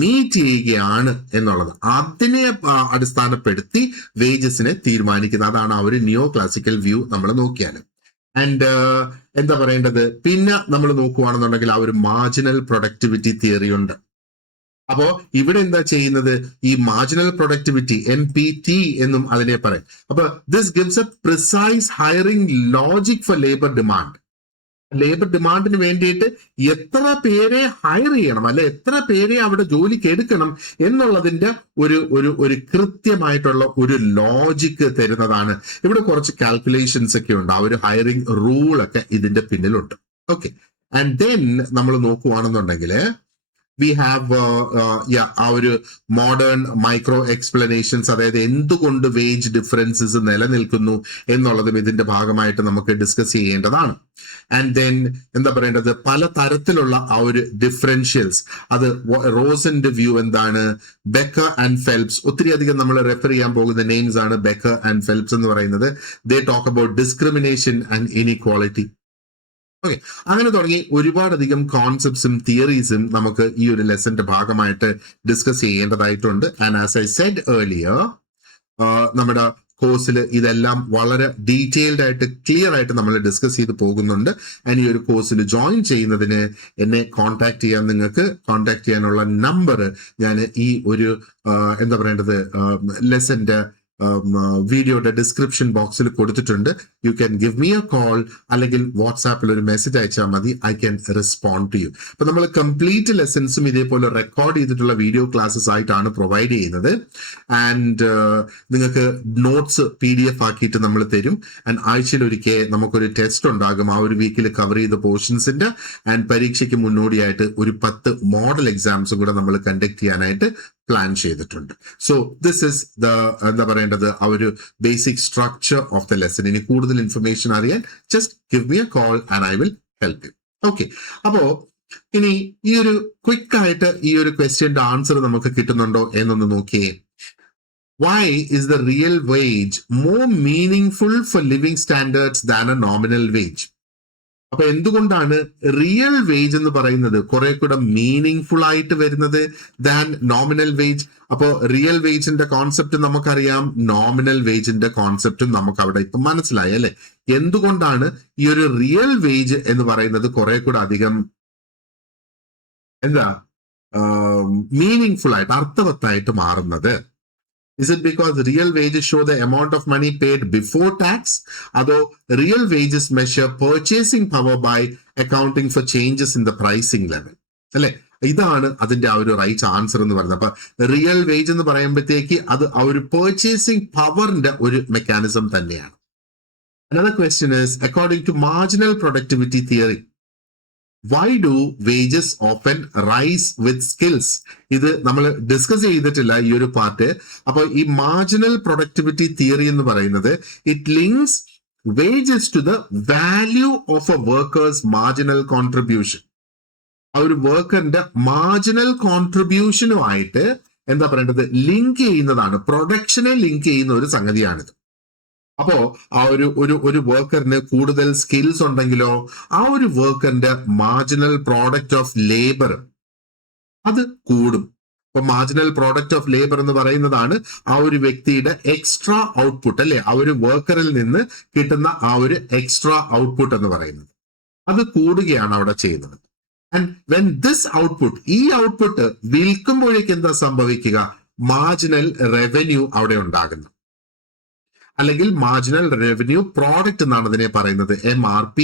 മീറ്റ് ചെയ്യുകയാണ് എന്നുള്ളത്, അതിനെ അടിസ്ഥാനപ്പെടുത്തി വേജസിനെ തീരുമാനിക്കുന്നത്. അതാണ് ആ ഒരു നിയോ ക്ലാസിക്കൽ വ്യൂ നമ്മൾ നോക്കിയാൽ. ആൻഡ് എന്താ പറയേണ്ടത്, പിന്നെ നമ്മൾ നോക്കുവാണെന്നുണ്ടെങ്കിൽ ആ ഒരു മാർജിനൽ പ്രൊഡക്ടിവിറ്റി തിയറി ഉണ്ട്. അപ്പോ ഇവിടെ എന്താ ചെയ്യുന്നത്, ഈ മാർജിനൽ പ്രൊഡക്ടിവിറ്റി MPT എന്നും അതിനെ പറയും. അപ്പൊ this gives a precise hiring logic for labour demand. Labour ഡിമാൻഡിന് വേണ്ടിയിട്ട് എത്ര പേരെ ഹയർ ചെയ്യണം, അല്ലെ എത്ര പേരെ അവിടെ ജോലിക്ക് എടുക്കണം എന്നുള്ളതിന്റെ ഒരു ഒരു ഒരു കൃത്യമായിട്ടുള്ള ഒരു ലോജിക്ക് തരുന്നതാണ്. ഇവിടെ കുറച്ച് കാൽക്കുലേഷൻസ് ഒക്കെ ഉണ്ട്, ആ ഒരു ഹയറിംഗ് റൂൾ ഒക്കെ ഇതിന്റെ പിന്നിലുണ്ട്. ഓക്കെ, ആൻഡ് ദെൻ നമ്മൾ നോക്കുവാണെന്നുണ്ടെങ്കിൽ വി ഹാവ് ആ ഒരു മോഡേൺ മൈക്രോ എക്സ്പ്ലനേഷൻസ്, അതായത് എന്തുകൊണ്ട് വേജ് ഡിഫറൻസസ് നിലനിൽക്കുന്നു എന്നുള്ളതും ഇതിന്റെ ഭാഗമായിട്ട് നമുക്ക് ഡിസ്കസ് ചെയ്യേണ്ടതാണ്. ആൻഡ് ദെൻ എന്താ പറയേണ്ടത്, പല തരത്തിലുള്ള ആ ഒരു ഡിഫറൻഷ്യൽസ്, അത് റോസിന്റെ വ്യൂ എന്താണ്, ബെക്കർ ആൻഡ് ഫെൽപ്സ്, ഒത്തിരി അധികം നമ്മൾ റെഫർ ചെയ്യാൻ പോകുന്ന നെയിംസ് ആണ് ബെക്കർ ആൻഡ് ഫെൽപ്സ് എന്ന് പറയുന്നത്. ദേ talk about discrimination and inequality. Okay, അങ്ങനെ തുടങ്ങി ഒരുപാടധികം കോൺസെപ്റ്റ്സും തിയറീസും നമുക്ക് ഈ ഒരു ലെസന്റെ ഭാഗമായിട്ട് ഡിസ്കസ് ചെയ്യേണ്ടതായിട്ടുണ്ട്. And as I said earlier, നമ്മുടെ കോഴ്സിൽ ഇതെല്ലാം വളരെ ഡീറ്റെയിൽഡ് ആയിട്ട് ക്ലിയർ ആയിട്ട് നമ്മൾ ഡിസ്കസ് ചെയ്ത് പോകുന്നുണ്ട്. ആൻഡ് ഈ ഒരു കോഴ്സിൽ ജോയിൻ ചെയ്യുന്നതിന് എന്നെ കോൺടാക്ട് ചെയ്യാൻ, നിങ്ങൾക്ക് കോൺടാക്ട് ചെയ്യാനുള്ള നമ്പർ ഞാൻ ഈ ഒരു എന്താ പറയേണ്ടത് ലെസന്റെ വീഡിയോയുടെ ഡിസ്ക്രിപ്ഷൻ ബോക്സിൽ കൊടുത്തിട്ടുണ്ട്. You can give me a call, അല്ലെങ്കിൽ വാട്സാപ്പിൽ ഒരു മെസ്സേജ് അയച്ചാൽ മതി. I can respond to you. അപ്പൊ നമ്മൾ കംപ്ലീറ്റ് ലെസൺസും ഇതേപോലെ റെക്കോർഡ് ചെയ്തിട്ടുള്ള വീഡിയോ ക്ലാസ്സസ് ആയിട്ടാണ് പ്രൊവൈഡ് ചെയ്യുന്നത്. ആൻഡ് നിങ്ങൾക്ക് നോട്ട്സ് PDF ആക്കിയിട്ട് നമ്മൾ തരും. ആൻഡ് ആഴ്ചയിൽ ഒരിക്കൽ നമുക്കൊരു ടെസ്റ്റ് ഉണ്ടാകും, ആ ഒരു വീക്കിൽ കവർ ചെയ്ത പോർഷൻസിന്റെ. ആൻഡ് പരീക്ഷയ്ക്ക് മുന്നോടിയായിട്ട് ഒരു 10 മോഡൽ എക്സാംസും കൂടെ നമ്മൾ കണ്ടക്ട് ചെയ്യാനായിട്ട് പ്ലാൻ ചെയ്തിട്ടുണ്ട്. സോ ദിസ് ഇസ് ദ എന്താ പറയേണ്ടത് ആ ഒരു basic structure of the lesson. ഇനി കൂടുതൽ ഇൻഫർമേഷൻ അറിയാൻ just give me a call and I will help you. Okay, അപ്പോ ഇനി ഈ ഒരു ക്വിക്ക് ആയിട്ട് ഈ ഒരു ക്വസ്റ്റ്യന്റെ ആൻസർ നമുക്ക് കിട്ടുന്നുണ്ടോ എന്നൊന്ന് നോക്കിയേ. Why is the real wage more meaningful for living standards than a nominal wage? അപ്പൊ എന്തുകൊണ്ടാണ് റിയൽ വേജ് എന്ന് പറയുന്നത് കുറെ കൂടെ മീനിങ് ഫുൾ ആയിട്ട് വരുന്നത് ദാൻ നോമിനൽ വേജ്? അപ്പോ റിയൽ വേജിന്റെ കോൺസെപ്റ്റ് നമുക്കറിയാം, നോമിനൽ വേജിന്റെ കോൺസെപ്റ്റും നമുക്ക് അവിടെ ഇപ്പൊ മനസ്സിലായി, അല്ലെ? എന്തുകൊണ്ടാണ് ഈ ഒരു റിയൽ വേജ് എന്ന് പറയുന്നത് കുറെ കൂടെ അധികം എന്താ മീനിങ് ഫുൾ ആയിട്ട്, അർത്ഥവത്തായിട്ട് മാറുന്നത്? Is it because real wages show the amount of money paid before tax? Although real wages measure purchasing power by accounting for changes in the pricing level. അല്ലെ, ഇതാണ് അതിന്റെ ആ ഒരു റൈറ്റ് ആൻസർ എന്ന് പറയുന്നത്. അപ്പൊ റിയൽ വേജ് എന്ന് പറയുമ്പോഴത്തേക്ക് അത് ആ ഒരു പർച്ചേസിംഗ് പവറിന്റെ ഒരു മെക്കാനിസം തന്നെയാണ്. Another question is, according to marginal productivity theory, why do wages often rise with skills? ഇത് നമ്മൾ ഡിസ്കസ് ചെയ്തിട്ടില്ല ഈ ഒരു പാർട്ട്. അപ്പൊ ഈ മാർജിനൽ പ്രൊഡക്ടിവിറ്റി തിയറി എന്ന് പറയുന്നത് it links wages to the value of a worker's marginal contribution. ആ ഒരു വർക്കറിന്റെ മാർജിനൽ കോൺട്രിബ്യൂഷനുമായിട്ട് എന്താ പറയേണ്ടത് ലിങ്ക് ചെയ്യുന്നതാണ്, പ്രൊഡക്ഷനെ ലിങ്ക് ചെയ്യുന്ന ഒരു സംഗതിയാണിത്. അപ്പോ ആ ഒരു വർക്കറിന് കൂടുതൽ സ്കിൽസ് ഉണ്ടെങ്കിലോ ആ ഒരു വർക്കറിന്റെ മാർജിനൽ പ്രോഡക്റ്റ് ഓഫ് ലേബർ അത് കൂടും. ഇപ്പൊ മാർജിനൽ പ്രോഡക്റ്റ് ഓഫ് ലേബർ എന്ന് പറയുന്നതാണ് ആ ഒരു വ്യക്തിയുടെ എക്സ്ട്രാ ഔട്ട്പുട്ട്, അല്ലെ, ആ ഒരു വർക്കറിൽ നിന്ന് കിട്ടുന്ന ആ ഒരു എക്സ്ട്രാ ഔട്ട്പുട്ട് എന്ന് പറയുന്നത് അത് കൂടുകയാണ് അവിടെ ചെയ്യുന്നത്. ആൻഡ് വെൻ ദിസ് ഔട്ട്പുട്ട്, ഈ ഔട്ട്പുട്ട് വിൽക്കുമ്പോഴേക്ക് എന്താ സംഭവിക്കുക? മാർജിനൽ റവന്യൂ അവിടെ ഉണ്ടാകുന്നു, അല്ലെങ്കിൽ മാർജിനൽ റവന്യൂ പ്രോഡക്റ്റ് എന്നാണ് അതിനെ പറയുന്നത്, MRP.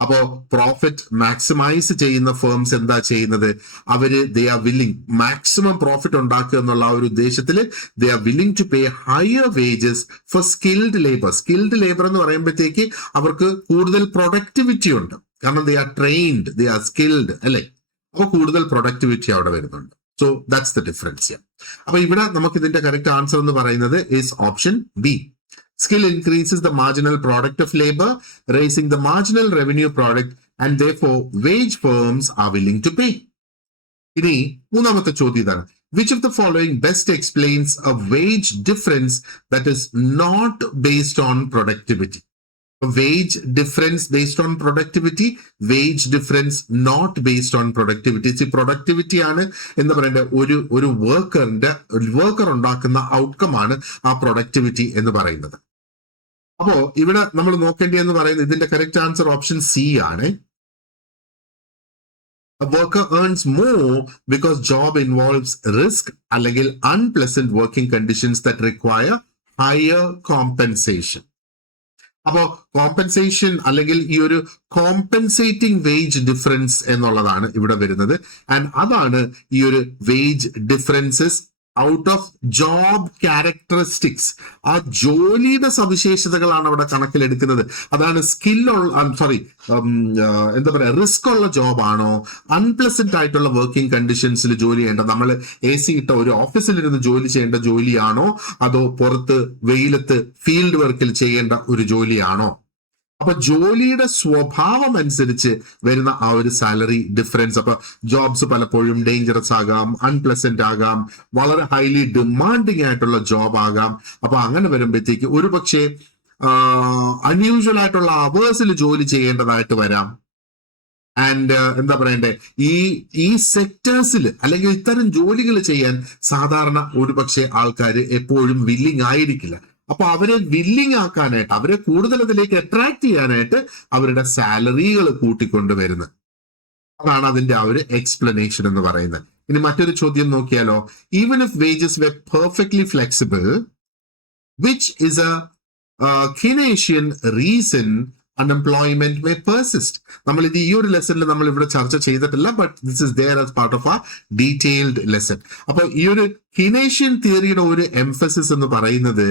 അപ്പോ പ്രോഫിറ്റ് മാക്സിമൈസ് ചെയ്യുന്ന ഫേംസ് എന്താ ചെയ്യുന്നത്? അവര് they are willing maximum profit ഉണ്ടാക്കുക എന്നുള്ള ആ ഒരു ഉദ്ദേശത്തിൽ they are willing to pay higher wages for skilled labour. Skilled labour എന്ന് പറയുമ്പോഴത്തേക്ക് അവർക്ക് കൂടുതൽ പ്രൊഡക്ടിവിറ്റി ഉണ്ട്, കാരണം they are trained, they are skilled, അല്ലെ? അപ്പൊ കൂടുതൽ പ്രൊഡക്ടിവിറ്റി അവിടെ വരുന്നുണ്ട്. So that's the difference. അപ്പൊ ഇവിടെ നമുക്ക് ഇതിന്റെ കറക്റ്റ് ആൻസർ എന്ന് പറയുന്നത് is option B. Skill increases the marginal product of labor, raising the marginal revenue product, and therefore wage firms are willing to pay. ഇനി മൂന്നാമത്തെ ചോദ്യം ഇതാണ്. Which of the following best explains a wage difference that is not based on productivity? A wage difference based on productivity, wage difference not based on productivity. Productivity ആണ് എന്ന് പറയേണ്ട ഒരു worker ഉണ്ടാക്കുന്ന outcome ആണ് ആ പ്രൊഡക്ടിവിറ്റി എന്ന് പറയുന്നത്. അപ്പോ ഇവിടെ നമ്മൾ നോക്കേണ്ടതെന്ന് പറയുന്നത് ഇതിന്റെ കറക്റ്റ് ആൻസർ ഓപ്ഷൻ സി ആണ്. A worker earns more because job involves risk അല്ലെങ്കിൽ unpleasant working conditions that require higher compensation. അപ്പോ കോമ്പൻസേഷൻ അല്ലെങ്കിൽ ഈ ഒരു കോമ്പൻസേറ്റിംഗ് വേജ് ഡിഫറൻസ് എന്നുള്ളതാണ് ഇവിടെ വരുന്നത്. ആൻഡ് അതാണ് ഈ ഒരു wage differences out of job characteristics. ആ ജോലിയുടെ സവിശേഷതകളാണ് അവിടെ കണക്കിലെടുക്കുന്നത്. അതാണ് എന്താ പറയാ, റിസ്ക് ഉള്ള ജോബാണോ, അൺപ്ലസന്റ് ആയിട്ടുള്ള വർക്കിംഗ് കണ്ടീഷൻസിൽ ജോലി ചെയ്യേണ്ട, നമ്മൾ AC ഇട്ട ഒരു ഓഫീസിലിരുന്ന് ജോലി ചെയ്യേണ്ട ജോലിയാണോ, അതോ പുറത്ത് വെയിലത്ത് ഫീൽഡ് വർക്കിൽ ചെയ്യേണ്ട ഒരു ജോലിയാണോ? അപ്പൊ ജോലിയുടെ സ്വഭാവം അനുസരിച്ച് വരുന്ന ആ ഒരു സാലറി ഡിഫറൻസ്. അപ്പൊ ജോബ്സ് പലപ്പോഴും ഡേഞ്ചറസ് ആകാം, അൺപ്ലസന്റ് ആകാം, വളരെ ഹൈലി ഡിമാൻഡിങ് ആയിട്ടുള്ള ജോബ് ആകാം. അപ്പൊ അങ്ങനെ വരുമ്പോഴത്തേക്ക് ഒരു പക്ഷേ അൺയൂഷ്വൽ ആയിട്ടുള്ള അവേഴ്സിൽ ജോലി ചെയ്യേണ്ടതായിട്ട് വരാം. ആൻഡ് എന്താ പറയണ്ടേ, ഈ സെക്ടേഴ്സിൽ അല്ലെങ്കിൽ ഇത്തരം ജോലികൾ ചെയ്യാൻ സാധാരണ ഒരു പക്ഷേ ആൾക്കാർ എപ്പോഴും വില്ലിങ് ആയിരിക്കില്ല. അപ്പൊ അവരെ വില്ലിങ് ആക്കാനായിട്ട്, അവരെ കൂടുതൽ അതിലേക്ക് അട്രാക്ട് ചെയ്യാനായിട്ട് അവരുടെ സാലറികൾ കൂട്ടിക്കൊണ്ടുവരുന്നത്. അതാണ് അതിന്റെ ആ ഒരു എക്സ്പ്ലനേഷൻ എന്ന് പറയുന്നത്. ഇനി മറ്റൊരു ചോദ്യം നോക്കിയാലോ. Even if wages were perfectly flexible, which is a Keynesian reason unemployment may persist? നമ്മൾ ഇത് ഈ ഒരു ലെസണിൽ നമ്മൾ ഇവിടെ ചർച്ച ചെയ്തിട്ടില്ല, but this is there as part of ആ ഡീറ്റെയിൽഡ് ലെസൺ. അപ്പൊ ഈ ഒരു കീനേഷ്യൻ തിയറിയുടെ ഒരു എംഫസിസ് എന്ന് പറയുന്നത്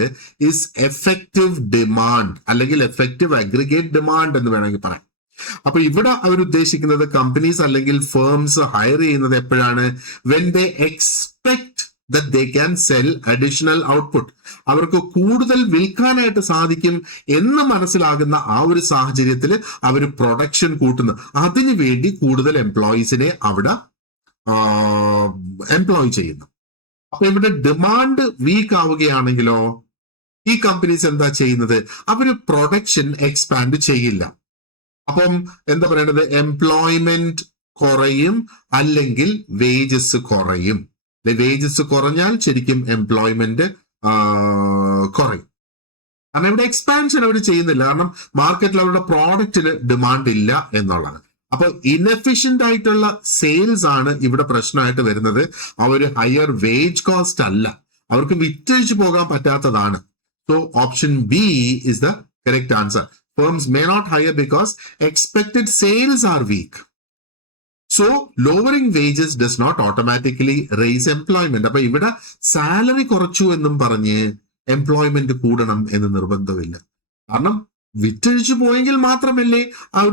ഇസ് എഫക്റ്റീവ് ഡിമാൻഡ് അല്ലെങ്കിൽ എഫക്റ്റീവ് അഗ്രിഗേറ്റ് ഡിമാൻഡ് എന്ന് വേണമെങ്കിൽ പറയാം. അപ്പൊ ഇവിടെ അവർ ഉദ്ദേശിക്കുന്നത് കമ്പനീസ് അല്ലെങ്കിൽ ഫേംസ് ഹയർ ചെയ്യുന്നത് എപ്പോഴാണ്? When they expect that they can sell additional output. അവർക്ക് കൂടുതൽ വിൽക്കാനായിട്ട് സാധിക്കും എന്ന് മനസ്സിലാകുന്ന ആ ഒരു സാഹചര്യത്തിൽ അവർ പ്രൊഡക്ഷൻ കൂട്ടുന്നു. അതിനു വേണ്ടി കൂടുതൽ എംപ്ലോയീസിനെ അവിടെ എംപ്ലോയ് ചെയ്യുന്നു. അപ്പൊ ഇവിടെ ഡിമാൻഡ് വീക്ക് ആവുകയാണെങ്കിലോ ഈ കമ്പനീസ് എന്താ ചെയ്യുന്നത്? അവര് പ്രൊഡക്ഷൻ എക്സ്പാൻഡ് ചെയ്യില്ല. അപ്പം എന്താ പറയേണ്ടത്? എംപ്ലോയ്മെന്റ് കുറയും അല്ലെങ്കിൽ വേജസ് കുറയും. വേജസ് കുറഞ്ഞാൽ ശരിക്കും എംപ്ലോയ്മെന്റ് കുറയും. കാരണം ഇവിടെ എക്സ്പാൻഷൻ അവർ ചെയ്യുന്നില്ല, കാരണം മാർക്കറ്റിൽ അവരുടെ പ്രോഡക്റ്റിന് ഡിമാൻഡ് ഇല്ല എന്നുള്ളതാണ്. അപ്പൊ ഇൻഎഫിഷ്യന്റ് ആയിട്ടുള്ള സെയിൽസ് ആണ് ഇവിടെ പ്രശ്നമായിട്ട് വരുന്നത്. ആ ഒരു ഹയർ വേജ് കോസ്റ്റ് അല്ല, അവർക്ക് വിറ്റഴിച്ചു പോകാൻ പറ്റാത്തതാണ്. So option B is the correct answer. Firms may not hire because expected sales are weak. So lowering wages does not automatically raise employment. അപ്പൊ ഇവിടെ സാലറി കുറച്ചു എന്നും പറഞ്ഞ് എംപ്ലോയ്മെന്റ് കൂടണം എന്ന് നിർബന്ധമില്ല. കാരണം വിറ്റഴിച്ചു പോയെങ്കിൽ മാത്രമല്ലേ ആ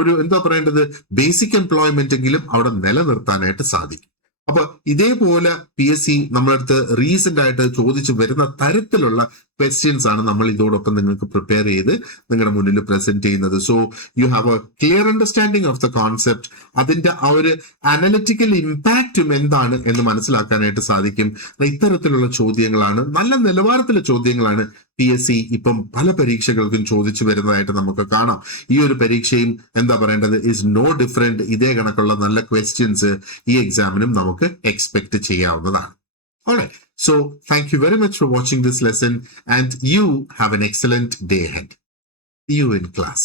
ഒരു എന്താ പറയേണ്ടത്, ബേസിക് എംപ്ലോയ്മെന്റ് എങ്കിലും അവിടെ നിലനിർത്താനായിട്ട് സാധിക്കും. അപ്പൊ ഇതേപോലെ PSC നമ്മളടുത്ത് റീസെന്റ് ആയിട്ട് ചോദിച്ചു വരുന്ന തരത്തിലുള്ള ക്വസ്റ്റ്യൻസ് ആണ് നമ്മൾ ഇതോടൊപ്പം നിങ്ങൾക്ക് പ്രിപ്പയർ ചെയ്ത് നിങ്ങളുടെ മുന്നിൽ പ്രസന്റ് ചെയ്യുന്നത്. So you have A clear understanding of the concept. അതിന്റെ ആ ഒരു അനലിറ്റിക്കൽ ഇമ്പാക്റ്റും എന്താണ് എന്ന് മനസ്സിലാക്കാനായിട്ട് സാധിക്കും. ഇത്തരത്തിലുള്ള ചോദ്യങ്ങളാണ്, നല്ല നിലവാരത്തിലുള്ള ചോദ്യങ്ങളാണ് PSC ഇപ്പം പല പരീക്ഷകൾക്കും ചോദിച്ചു വരുന്നതായിട്ട് നമുക്ക് കാണാം. ഈ ഒരു പരീക്ഷയും എന്താ പറയേണ്ടത്, ഇസ് നോ ഡിഫറെന്റ്. ഇതേ കണക്കുള്ള നല്ല ക്വസ്റ്റ്യൻസ് ഈ എക്സാമിനും നമുക്ക് എക്സ്പെക്ട് ചെയ്യാവുന്നതാണ്. Alright, so thank you very much for watching this lesson and you have an excellent day ahead. See you in class.